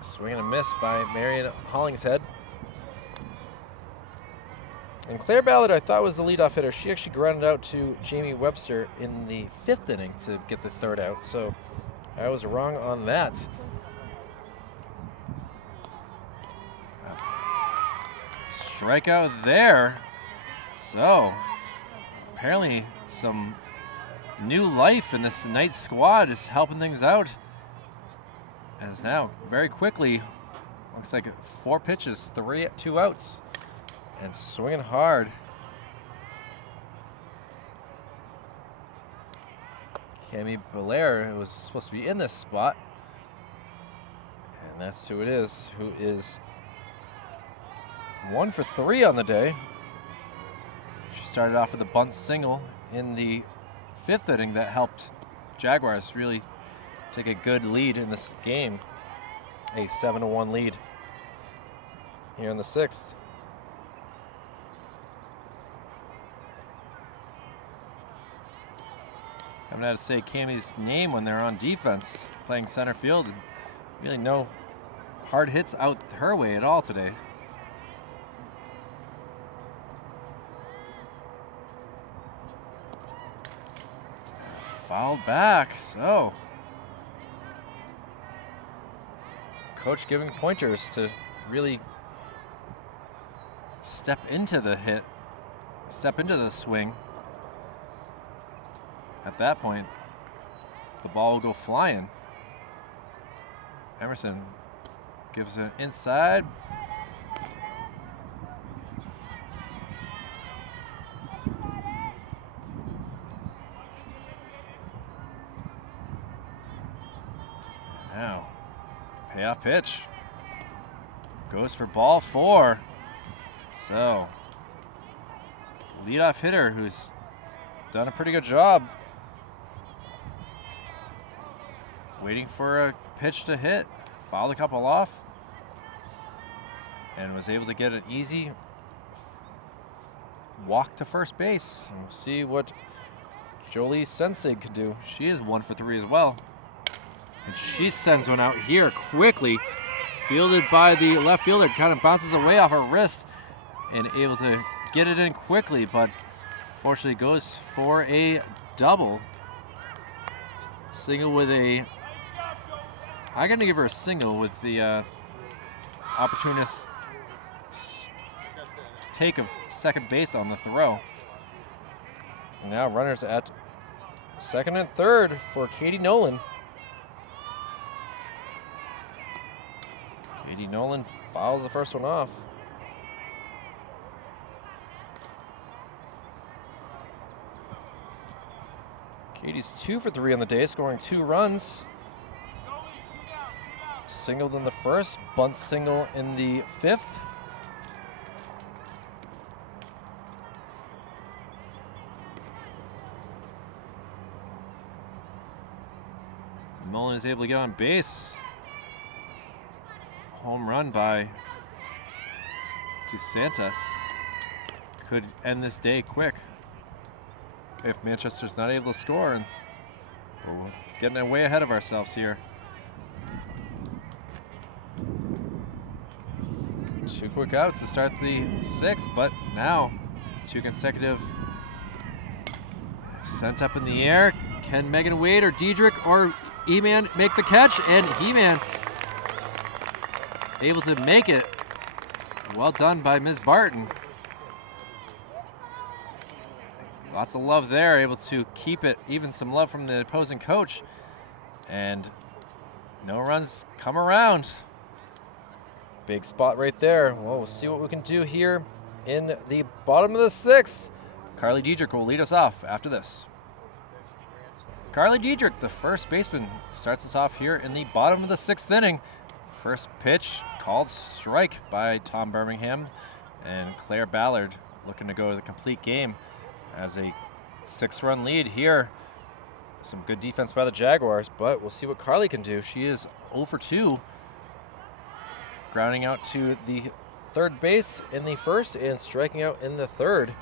a swing and a miss by Marion Hollingshead. And Claire Ballard, I thought, was the leadoff hitter. She actually grounded out to Jamie Webster in the 5th inning to get the 3rd out, so I was wrong on that. Strikeout there. So, apparently some new life in this Knights squad is helping things out. As now, very quickly, looks like 4 pitches, 2 outs, and swinging hard. Cami Belair was supposed to be in this spot, and that's who it is, who is 1 for 3 on the day. She started off with a bunt single in the 5th inning that helped Jaguars really take a good lead in this game. A 7-1 lead here in the 6th. Haven't had to say Cammie's name when they're on defense, playing center field. Really no hard hits out her way at all today. Foul back, so coach giving pointers to really step into the hit, step into the swing. At that point, the ball will go flying. Emerson gives it inside. Payoff pitch. Goes for ball 4. So, leadoff hitter who's done a pretty good job waiting for a pitch to hit. Fouled a couple off and was able to get an easy walk to first base. And we'll see what Jolie Sensig can do. She is 1 for 3 as well. And she sends one out here quickly. Fielded by the left fielder, kind of bounces away off her wrist and able to get it in quickly, but fortunately goes for a double. Single with a, I'm going to give her a single with the opportunist take of second base on the throw. And now runners at second and third for Katie Nolan. Katie Nolan fouls the first one off. Katie's 2 for 3 on the day, scoring 2 runs. Singled in the first, bunt single in the 5th. Nolan is able to get on base. Home run by DeSantis could end this day quick if Manchester's not able to score. But we're getting way ahead of ourselves here. 2 quick outs to start the 6th, but now 2 consecutive sent up in the air. Can Megan Wade or Diedrich or E-Man make the catch? And He-Man able to make it. Well done by Ms. Barton. Lots of love there, able to keep it, even some love from the opposing coach. And no runs come around. Big spot right there. Well, we'll see what we can do here in the bottom of the 6th. Carly Diedrich will lead us off after this. Carly Diedrich, the first baseman, starts us off here in the bottom of the 6th inning. First pitch called strike by Tom Birmingham, and Claire Ballard looking to go the complete game as a 6-run lead here. Some good defense by the Jaguars, but we'll see what Carly can do. She is 0 for 2, grounding out to the third base in the first and striking out in the third.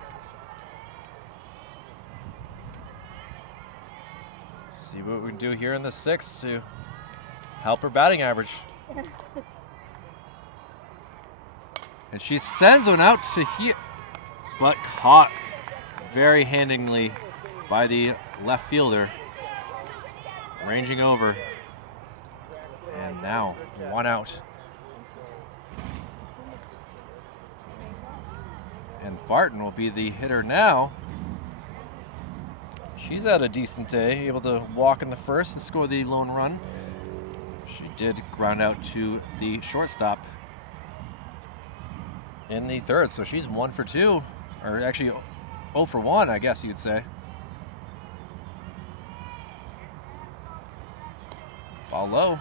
See what we can do here in the 6th to help her batting average. And she sends one out to here, but caught very handily by the left fielder. Ranging over. And now 1 out. And Barton will be the hitter now. She's had a decent day, able to walk in the first and score the lone run. She did ground out to the shortstop in the third, so she's 1 for 2, or actually 0 for 1, I guess you'd say. Ball low.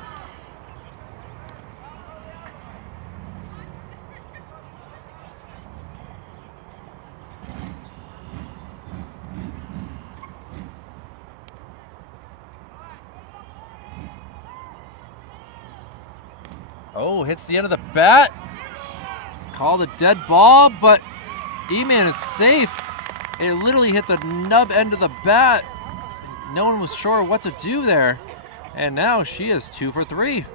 Oh, hits the end of the bat. It's called a dead ball, but E-Man is safe. It literally hit the nub end of the bat. No one was sure what to do there. And now she is 2 for 3.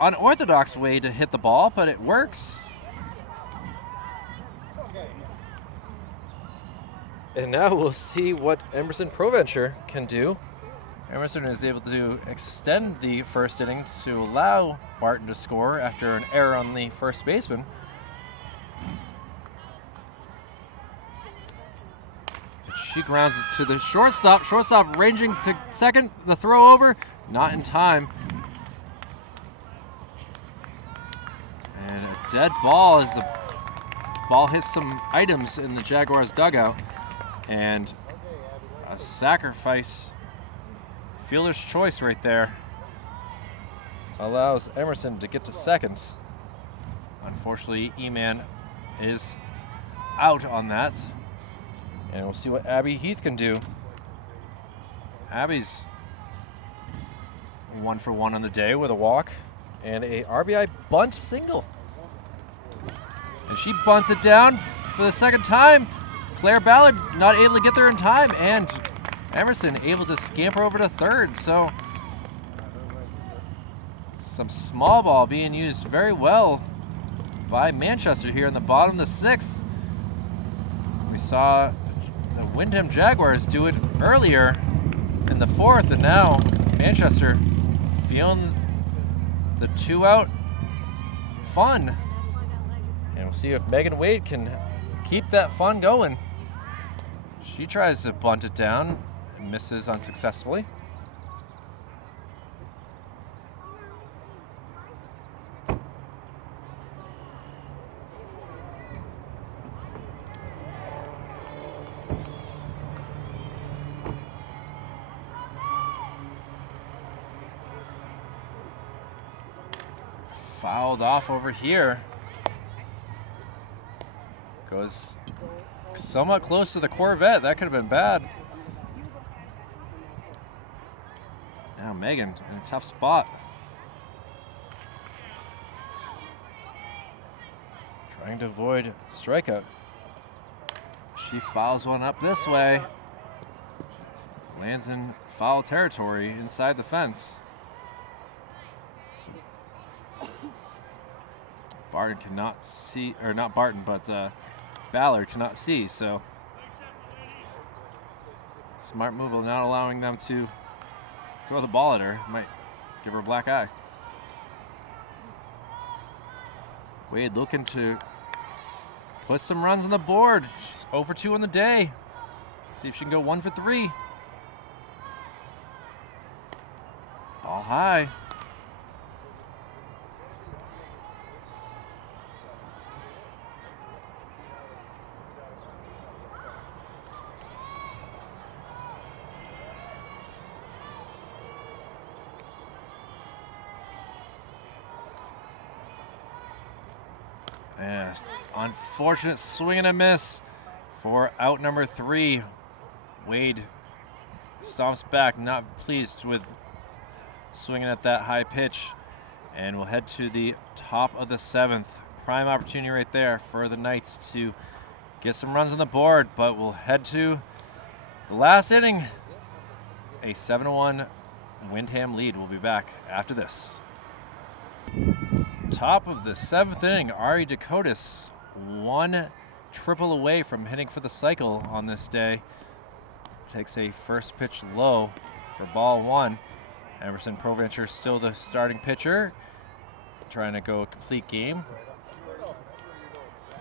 Unorthodox way to hit the ball, but it works. And now we'll see what Emerson Proventure can do. Emerson is able to extend the first inning to allow Barton to score after an error on the first baseman. She grounds it to the shortstop. Shortstop ranging to second. The throw over, not in time. And a dead ball as the ball hits some items in the Jaguars dugout. And a sacrifice Fielder's choice right there. Allows Emerson to get to second. Unfortunately, E-Man is out on that. And we'll see what Abby Heath can do. Abby's 1 for 1 on the day with a walk and a RBI bunt single. And she bunts it down for the second time. Claire Ballard not able to get there in time, and Emerson able to scamper over to third. So some small ball being used very well by Manchester here in the bottom of the 6th. We saw the Windham Jaguars do it earlier in the 4th, and now Manchester feeling the 2-out fun. And we'll see if Megan Wade can keep that fun going. She tries to bunt it down and misses unsuccessfully. Fouled off over here. Goes somewhat close to the Corvette. That could have been bad. Now Megan in a tough spot. Trying to avoid strikeout. She fouls one up this way. Lands in foul territory inside the fence. Barton cannot see, or not Barton, but Ballard cannot see, so smart move of not allowing them to throw the ball at her. Might give her a black eye. Wade looking to put some runs on the board. She's 0 for 2 on the day. See if she can go 1 for 3. Ball high. Yeah, unfortunate swing and a miss for out number 3. Wade stomps back, not pleased with swinging at that high pitch, and we'll head to the top of the 7th. Prime opportunity right there for the Knights to get some runs on the board, but we'll head to the last inning. A 7-1 Windham lead. We'll be back after this. Top of the 7th inning, Ari Dakotas, 1 triple away from hitting for the cycle on this day. Takes a first pitch low for ball 1. Emerson Provencher still the starting pitcher, trying to go a complete game.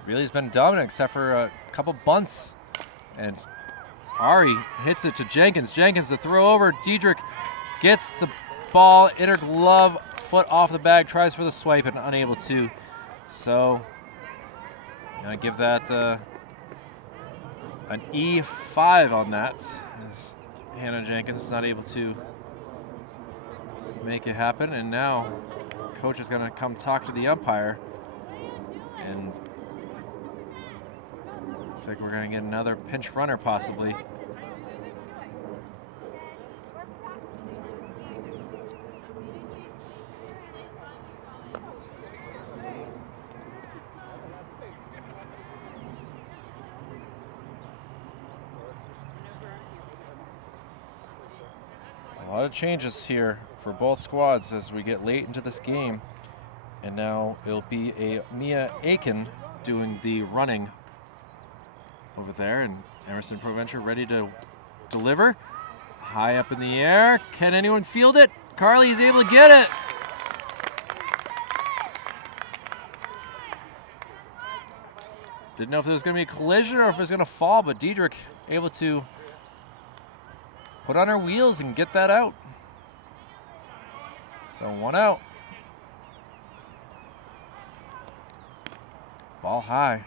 Really has been dominant except for a couple bunts. And Ari hits it to Jenkins. Jenkins the throw over. Diedrich gets the ball, inner glove, foot off the bag, tries for the swipe and unable to. So I give that an E5 on that, as Hannah Jenkins is not able to make it happen. And now coach is going to come talk to the umpire, and looks like we're going to get another pinch runner possibly. A lot of changes here for both squads as we get late into this game. And now it'll be a Mia Aiken doing the running over there, and Emerson Provencher ready to deliver. High up in the air. Can anyone field it? Carly is able to get it. Didn't know if there was going to be a collision or if it was going to fall, but Diedrich able to put on her wheels and get that out. So 1 out. Ball high.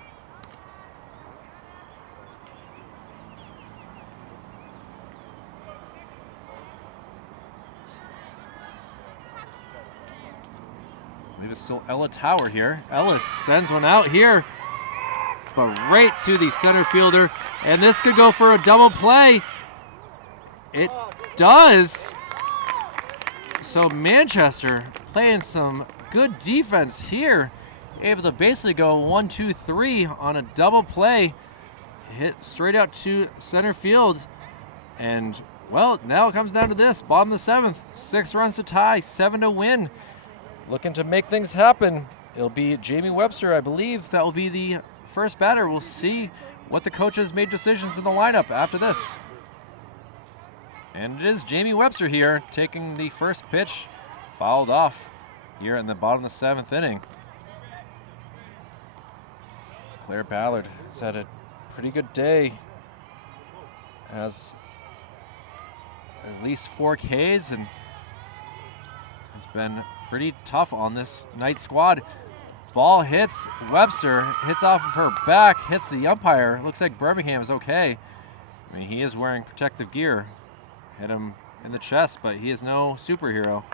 it's still Ella Tower here. Ella sends one out here, but right to the center fielder. And this could go for a double play. It does. So Manchester playing some good defense here. Able to basically go 1, 2, 3 on a double play. Hit straight out to center field. And, well, now it comes down to this. Bottom of the 7th. 6 runs to tie. 7 to win. Looking to make things happen. It'll be Jamie Webster, I believe. That will be the first batter. We'll see what the coaches made decisions in the lineup after this. And it is Jamie Webster here taking the first pitch. Fouled off here in the bottom of the 7th inning. Claire Ballard has had a pretty good day. Has at least 4 Ks and has been pretty tough on this night squad. Ball hits Webster, hits off of her back, hits the umpire. Looks like Birmingham is okay. I mean, he is wearing protective gear. Hit him in the chest, but he is no superhero.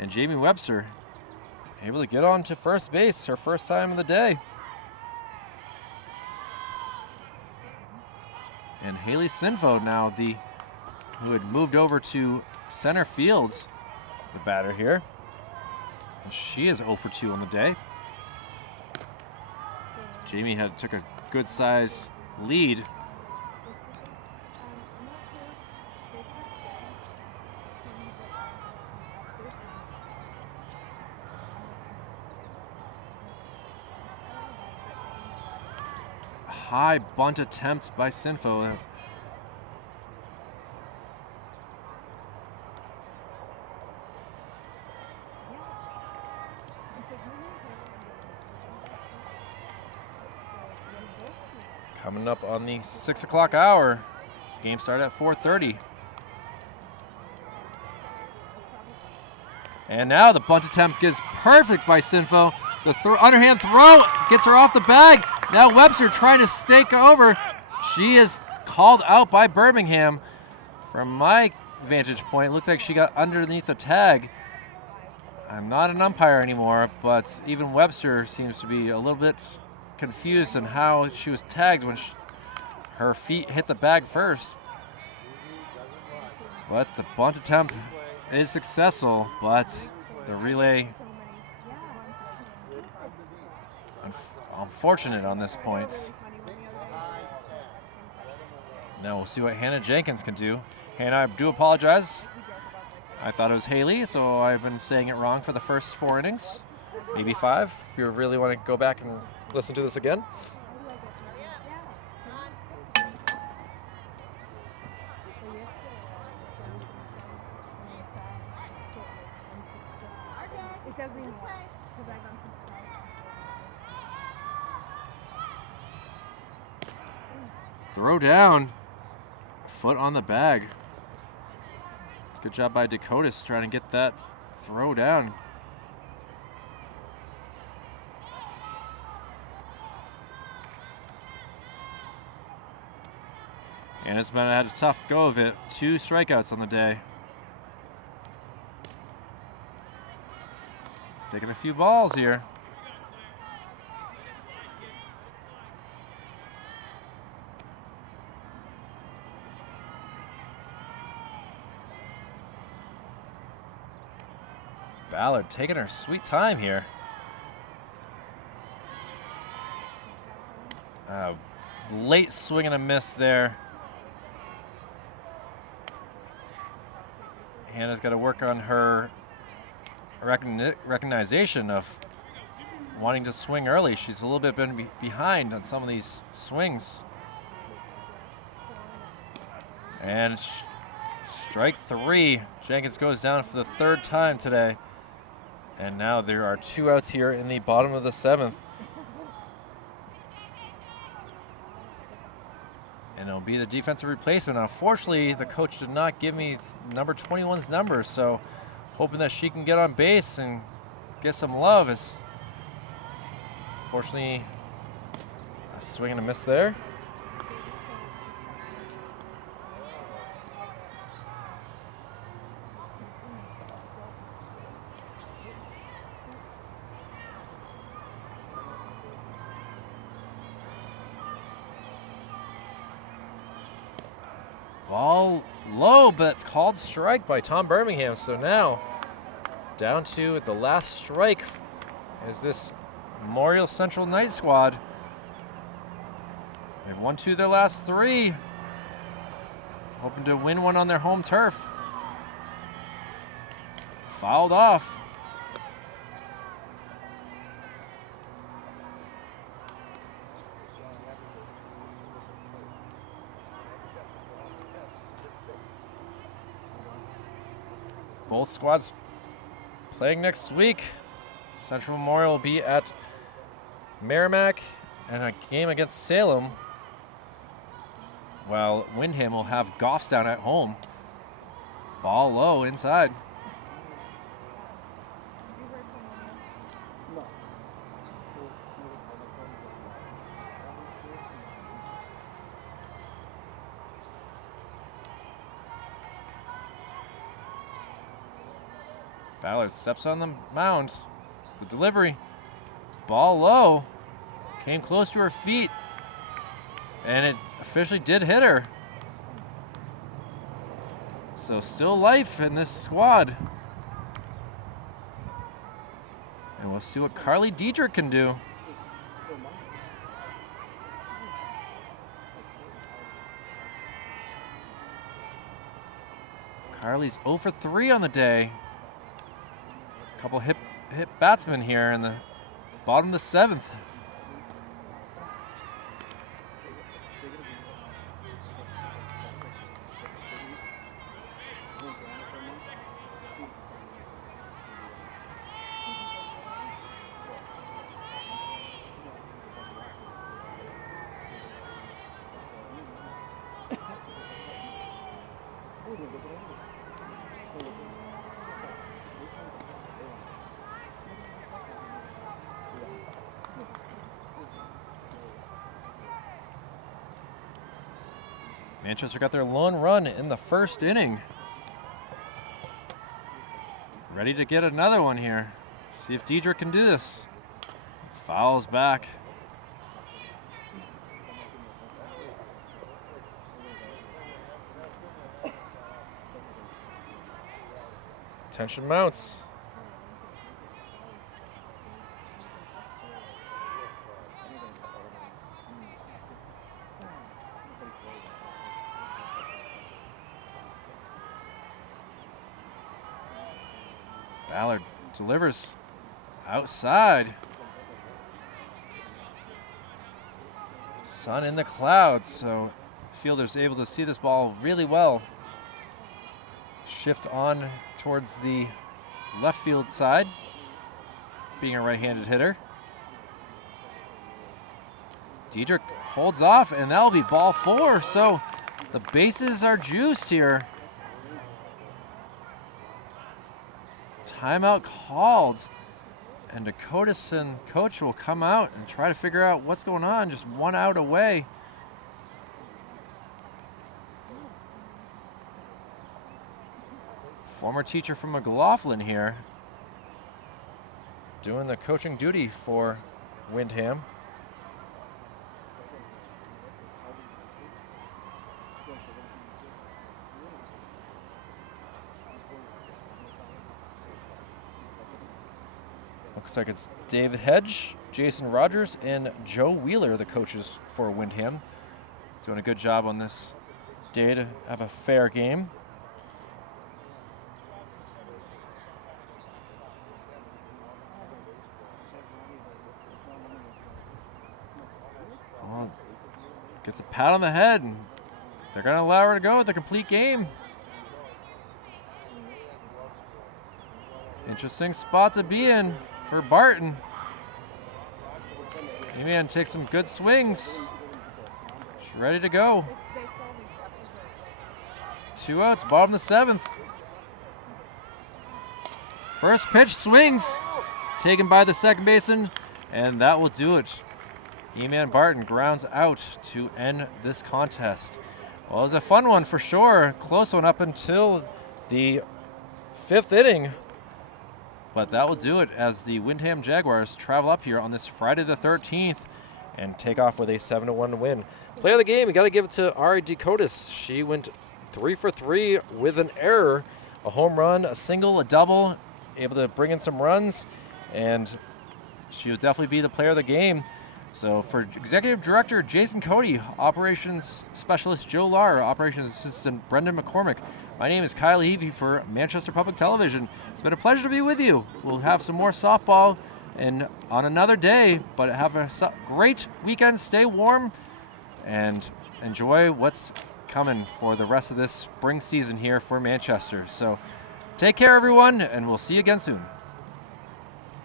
And Jamie Webster able to get on to first base, her first time of the day. And Haley Sinfo now, who had moved over to center field, the batter here. And she is 0 for 2 on the day. Jamie took a good size lead. High bunt attempt by Sinfo. Coming up on the 6 o'clock hour. This game started at 4:30. And now the bunt attempt gets perfect by Sinfo. The underhand throw gets her off the bag. Now Webster trying to stake over. She is called out by Birmingham. From my vantage point, it looked like she got underneath the tag. I'm not an umpire anymore, but even Webster seems to be a little bit confused on how she was tagged when her feet hit the bag first. But the bunt attempt is successful, but the relay unfortunate on this point. Now we'll see what Hannah Jenkins can do. Hannah, I do apologize. I thought it was Haley, so I've been saying it wrong for the first 4 innings, maybe 5, if you really want to go back and listen to this again. Throw down, foot on the bag. Good job by Dakotas trying to get that throw down. And it's been had a tough go of it. 2 strikeouts on the day. It's taking a few balls here. Ballard taking her sweet time here. Late swing and a miss there. Hannah's got to work on her recognition of wanting to swing early. She's a little bit been behind on some of these swings. And strike 3. Jenkins goes down for the 3rd time today. And now there are 2 outs here in the bottom of the 7th. And it'll be the defensive replacement. Unfortunately, the coach did not give me number 21's number, so hoping that she can get on base and get some love. Is fortunately a swing and a miss there. Ball low, but it's called strike by Tom Birmingham. So now down to the last strike is this Memorial Central Knight squad. They've won 2 of their last 3. Hoping to win one on their home turf. Fouled off. Both squads playing next week. Central Memorial will be at Merrimack and a game against Salem, while Windham will have Goffstown at home. Ball low inside. Ballard steps on the mound. The delivery. Ball low. Came close to her feet. And it officially did hit her. So still life in this squad. And we'll see what Carly Diedrich can do. Carly's 0 for 3 on the day. Couple hit batsmen here in the bottom of the 7th. Manchester got their lone run in the first inning. Ready to get another one here. See if Diedrich can do this. Fouls back. Tension mounts. Ballard delivers outside. Sun in the clouds, so fielder's able to see this ball really well. Shift on towards the left field side, being a right-handed hitter. Diedrich holds off, and that'll be ball 4, so the bases are juiced here. Timeout called, and Dakotason coach will come out and try to figure out what's going on, just 1 out away. Former teacher from McLaughlin here, doing the coaching duty for Windham. Looks like it's David Hedge, Jason Rogers, and Joe Wheeler, the coaches for Windham. Doing a good job on this day to have a fair game. Well, gets a pat on the head, and they're going to allow her to go with the complete game. Interesting spot to be in for Barton. E-Man takes some good swings. She's ready to go. 2 outs, bottom of the 7th. First pitch swings, taken by the second baseman, and that will do it. E-Man Barton grounds out to end this contest. Well, it was a fun one for sure. Close one up until the 5th inning. But that will do it as the Windham Jaguars travel up here on this Friday the 13th and take off with a 7-1 win. Player of the game, we got to give it to Ari Dakotas. She went 3 for 3 with an error, a home run, a single, a double, able to bring in some runs, and she would definitely be the player of the game. So for Executive Director Jason Cody, Operations Specialist Joe Lar, Operations Assistant Brendan McCormick, my name is Kyle Heavey for Manchester Public Television. It's been a pleasure to be with you. We'll have some more softball and on another day, but have a great weekend. Stay warm and enjoy what's coming for the rest of this spring season here for Manchester. So take care, everyone, and we'll see you again soon.